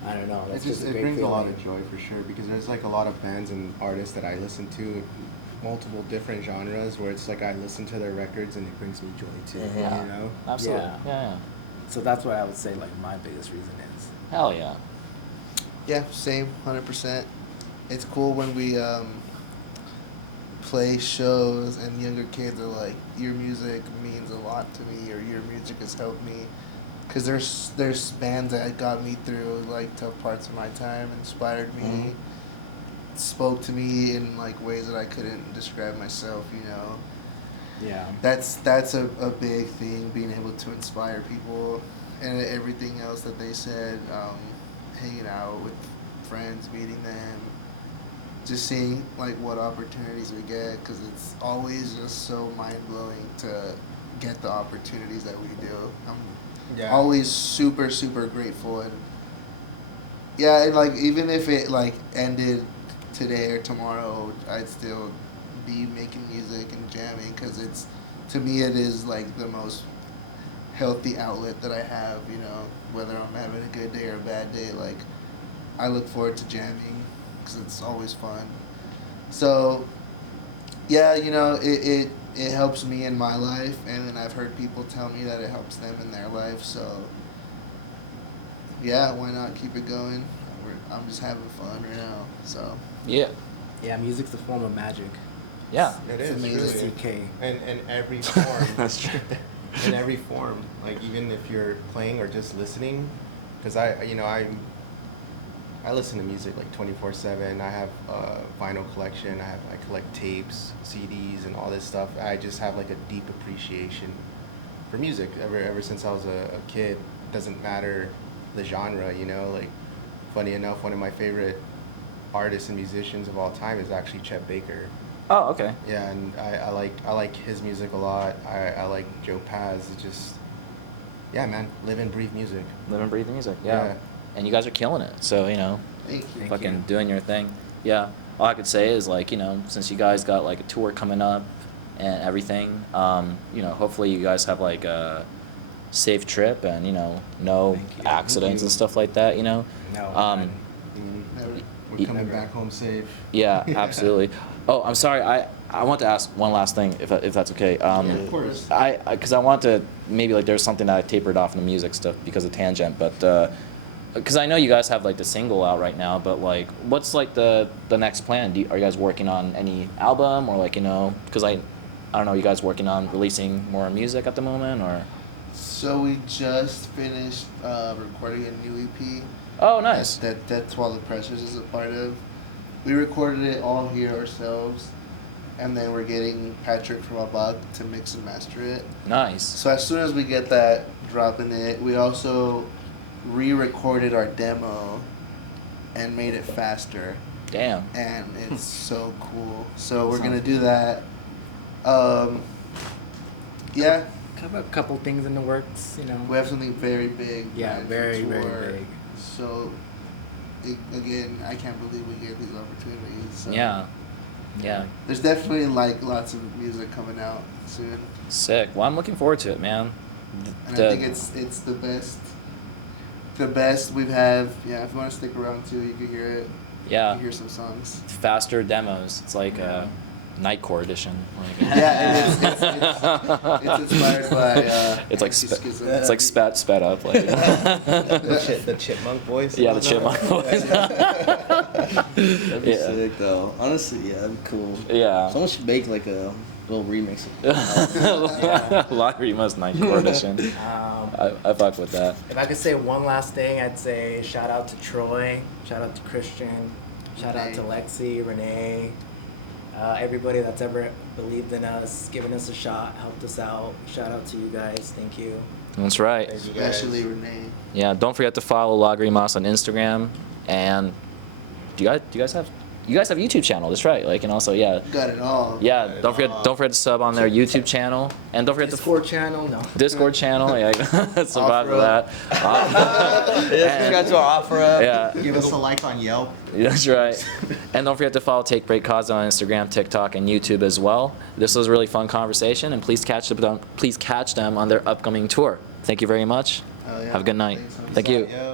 I don't know, that's just a It great brings feeling. a lot of joy for sure, because there's like a lot of bands and artists that I listen to, multiple different genres, where it's like I listen to their records and it brings me joy too. Yeah. You know. Absolutely. Yeah. Yeah. So that's what I would say like my biggest reason is. Hell yeah. Yeah, same, 100%. It's cool when we play shows and younger kids are like, your music means a lot to me, or your music has helped me. Because there's bands that got me through like tough parts of my time, inspired me, spoke to me in like ways that I couldn't describe myself, you know. Yeah. That's a big thing, being able to inspire people, and everything else that they said, hanging out with friends, meeting them, just seeing like what opportunities we get, because it's always just so mind-blowing to get the opportunities that we do. I'm always super, super grateful, and yeah, and like even if it like ended today or tomorrow, I'd still be making music and jamming, because it's, to me, it is like the most healthy outlet that I have, you know, whether I'm having a good day or a bad day. Like I look forward to jamming because it's always fun. So yeah, you know, it helps me in my life, and then I've heard people tell me that it helps them in their life. So yeah, why not keep it going? I'm just having fun right now. So Yeah. Yeah, music's a form of magic. Yeah. It It's is amazing. really. CK. And in every form. That's true. In every form, like even if you're playing or just listening, because I listen to music like 24/7. I have a vinyl collection. I collect tapes, CDs, and all this stuff. I just have like a deep appreciation for music ever since I was a kid. Doesn't matter the genre, you know. Like, funny enough, one of my favorite artists and musicians of all time is actually Chet Baker. Oh, okay. Yeah, and I like his music a lot. I like Joe Paz. It's just, yeah, man, live and breathe music. Live and breathe music. Yeah. Yeah. And you guys are killing it. So, you know, Thank you. fucking doing your thing. Yeah. All I could say is, like, you know, since you guys got like a tour coming up and everything, you know, hopefully you guys have like a safe trip and, you know, no Thank you. accidents Thank you. and stuff like that, you know. No. Um, Never. We're coming back home safe. Yeah, absolutely. Oh, I'm sorry. I want to ask one last thing, if that's okay. Of course. Because I want to maybe like there's something that I tapered off in the music stuff because of Tangent, but because I know you guys have like the single out right now, but like what's like the next plan? Are you guys working on any album or like because I don't know, you guys working on releasing more music at the moment or? So we just finished recording a new EP. Oh, nice. That's While the Pressures is a part of. We recorded it all here ourselves, and then we're getting Patrick from Abak to mix and master it. Nice. So as soon as we get that, dropping it. We also re-recorded our demo and made it faster, Damn. and it's so cool. So we're gonna do that. Yeah, Have a couple things in the works, we have something very big. Yeah, planned for very, tour. very big. So, again, I can't believe we get these opportunities. So Yeah. Yeah. There's definitely like lots of music coming out soon, Sick. Well, I'm looking forward to it, man. and I think it's the best. The best we've had. Yeah, if you want to stick around too, you can hear it. Yeah. You can hear some songs. Faster demos. It's like a Nightcore edition. Like, Yeah, it is. It's inspired by. It's like Anti-Schism. it's like sped up. Like The chipmunk voice. yeah, the chipmunk voice. That'd be Yeah. sick though. Honestly, yeah, that'd be cool. Yeah. Someone should make like a little remix. Lagrimas Nightcore edition. I fuck with that. If I could say one last thing, I'd say shout out to Troy, shout out to Christian, shout out to Lexi, Renee, everybody that's ever believed in us, given us a shot, helped us out. Shout out to you guys. Thank you. That's right. Especially Renee. Yeah. Don't forget to follow Lagrimas on Instagram. And do you guys have a YouTube channel? That's right. Like, and also Got it all. yeah. Don't forget to sub on their YouTube channel, and don't forget Discord channel, no. Discord channel. Yeah, subscribe to that. Yeah, got to offer up. Yeah. Give us a like on Yelp. That's right. And don't forget to follow Take Break Cause on Instagram, TikTok, and YouTube as well. This was a really fun conversation, and please catch them on their upcoming tour. Thank you very much. Oh, yeah. Have a good night. Thanks, man. Thank you. Yo.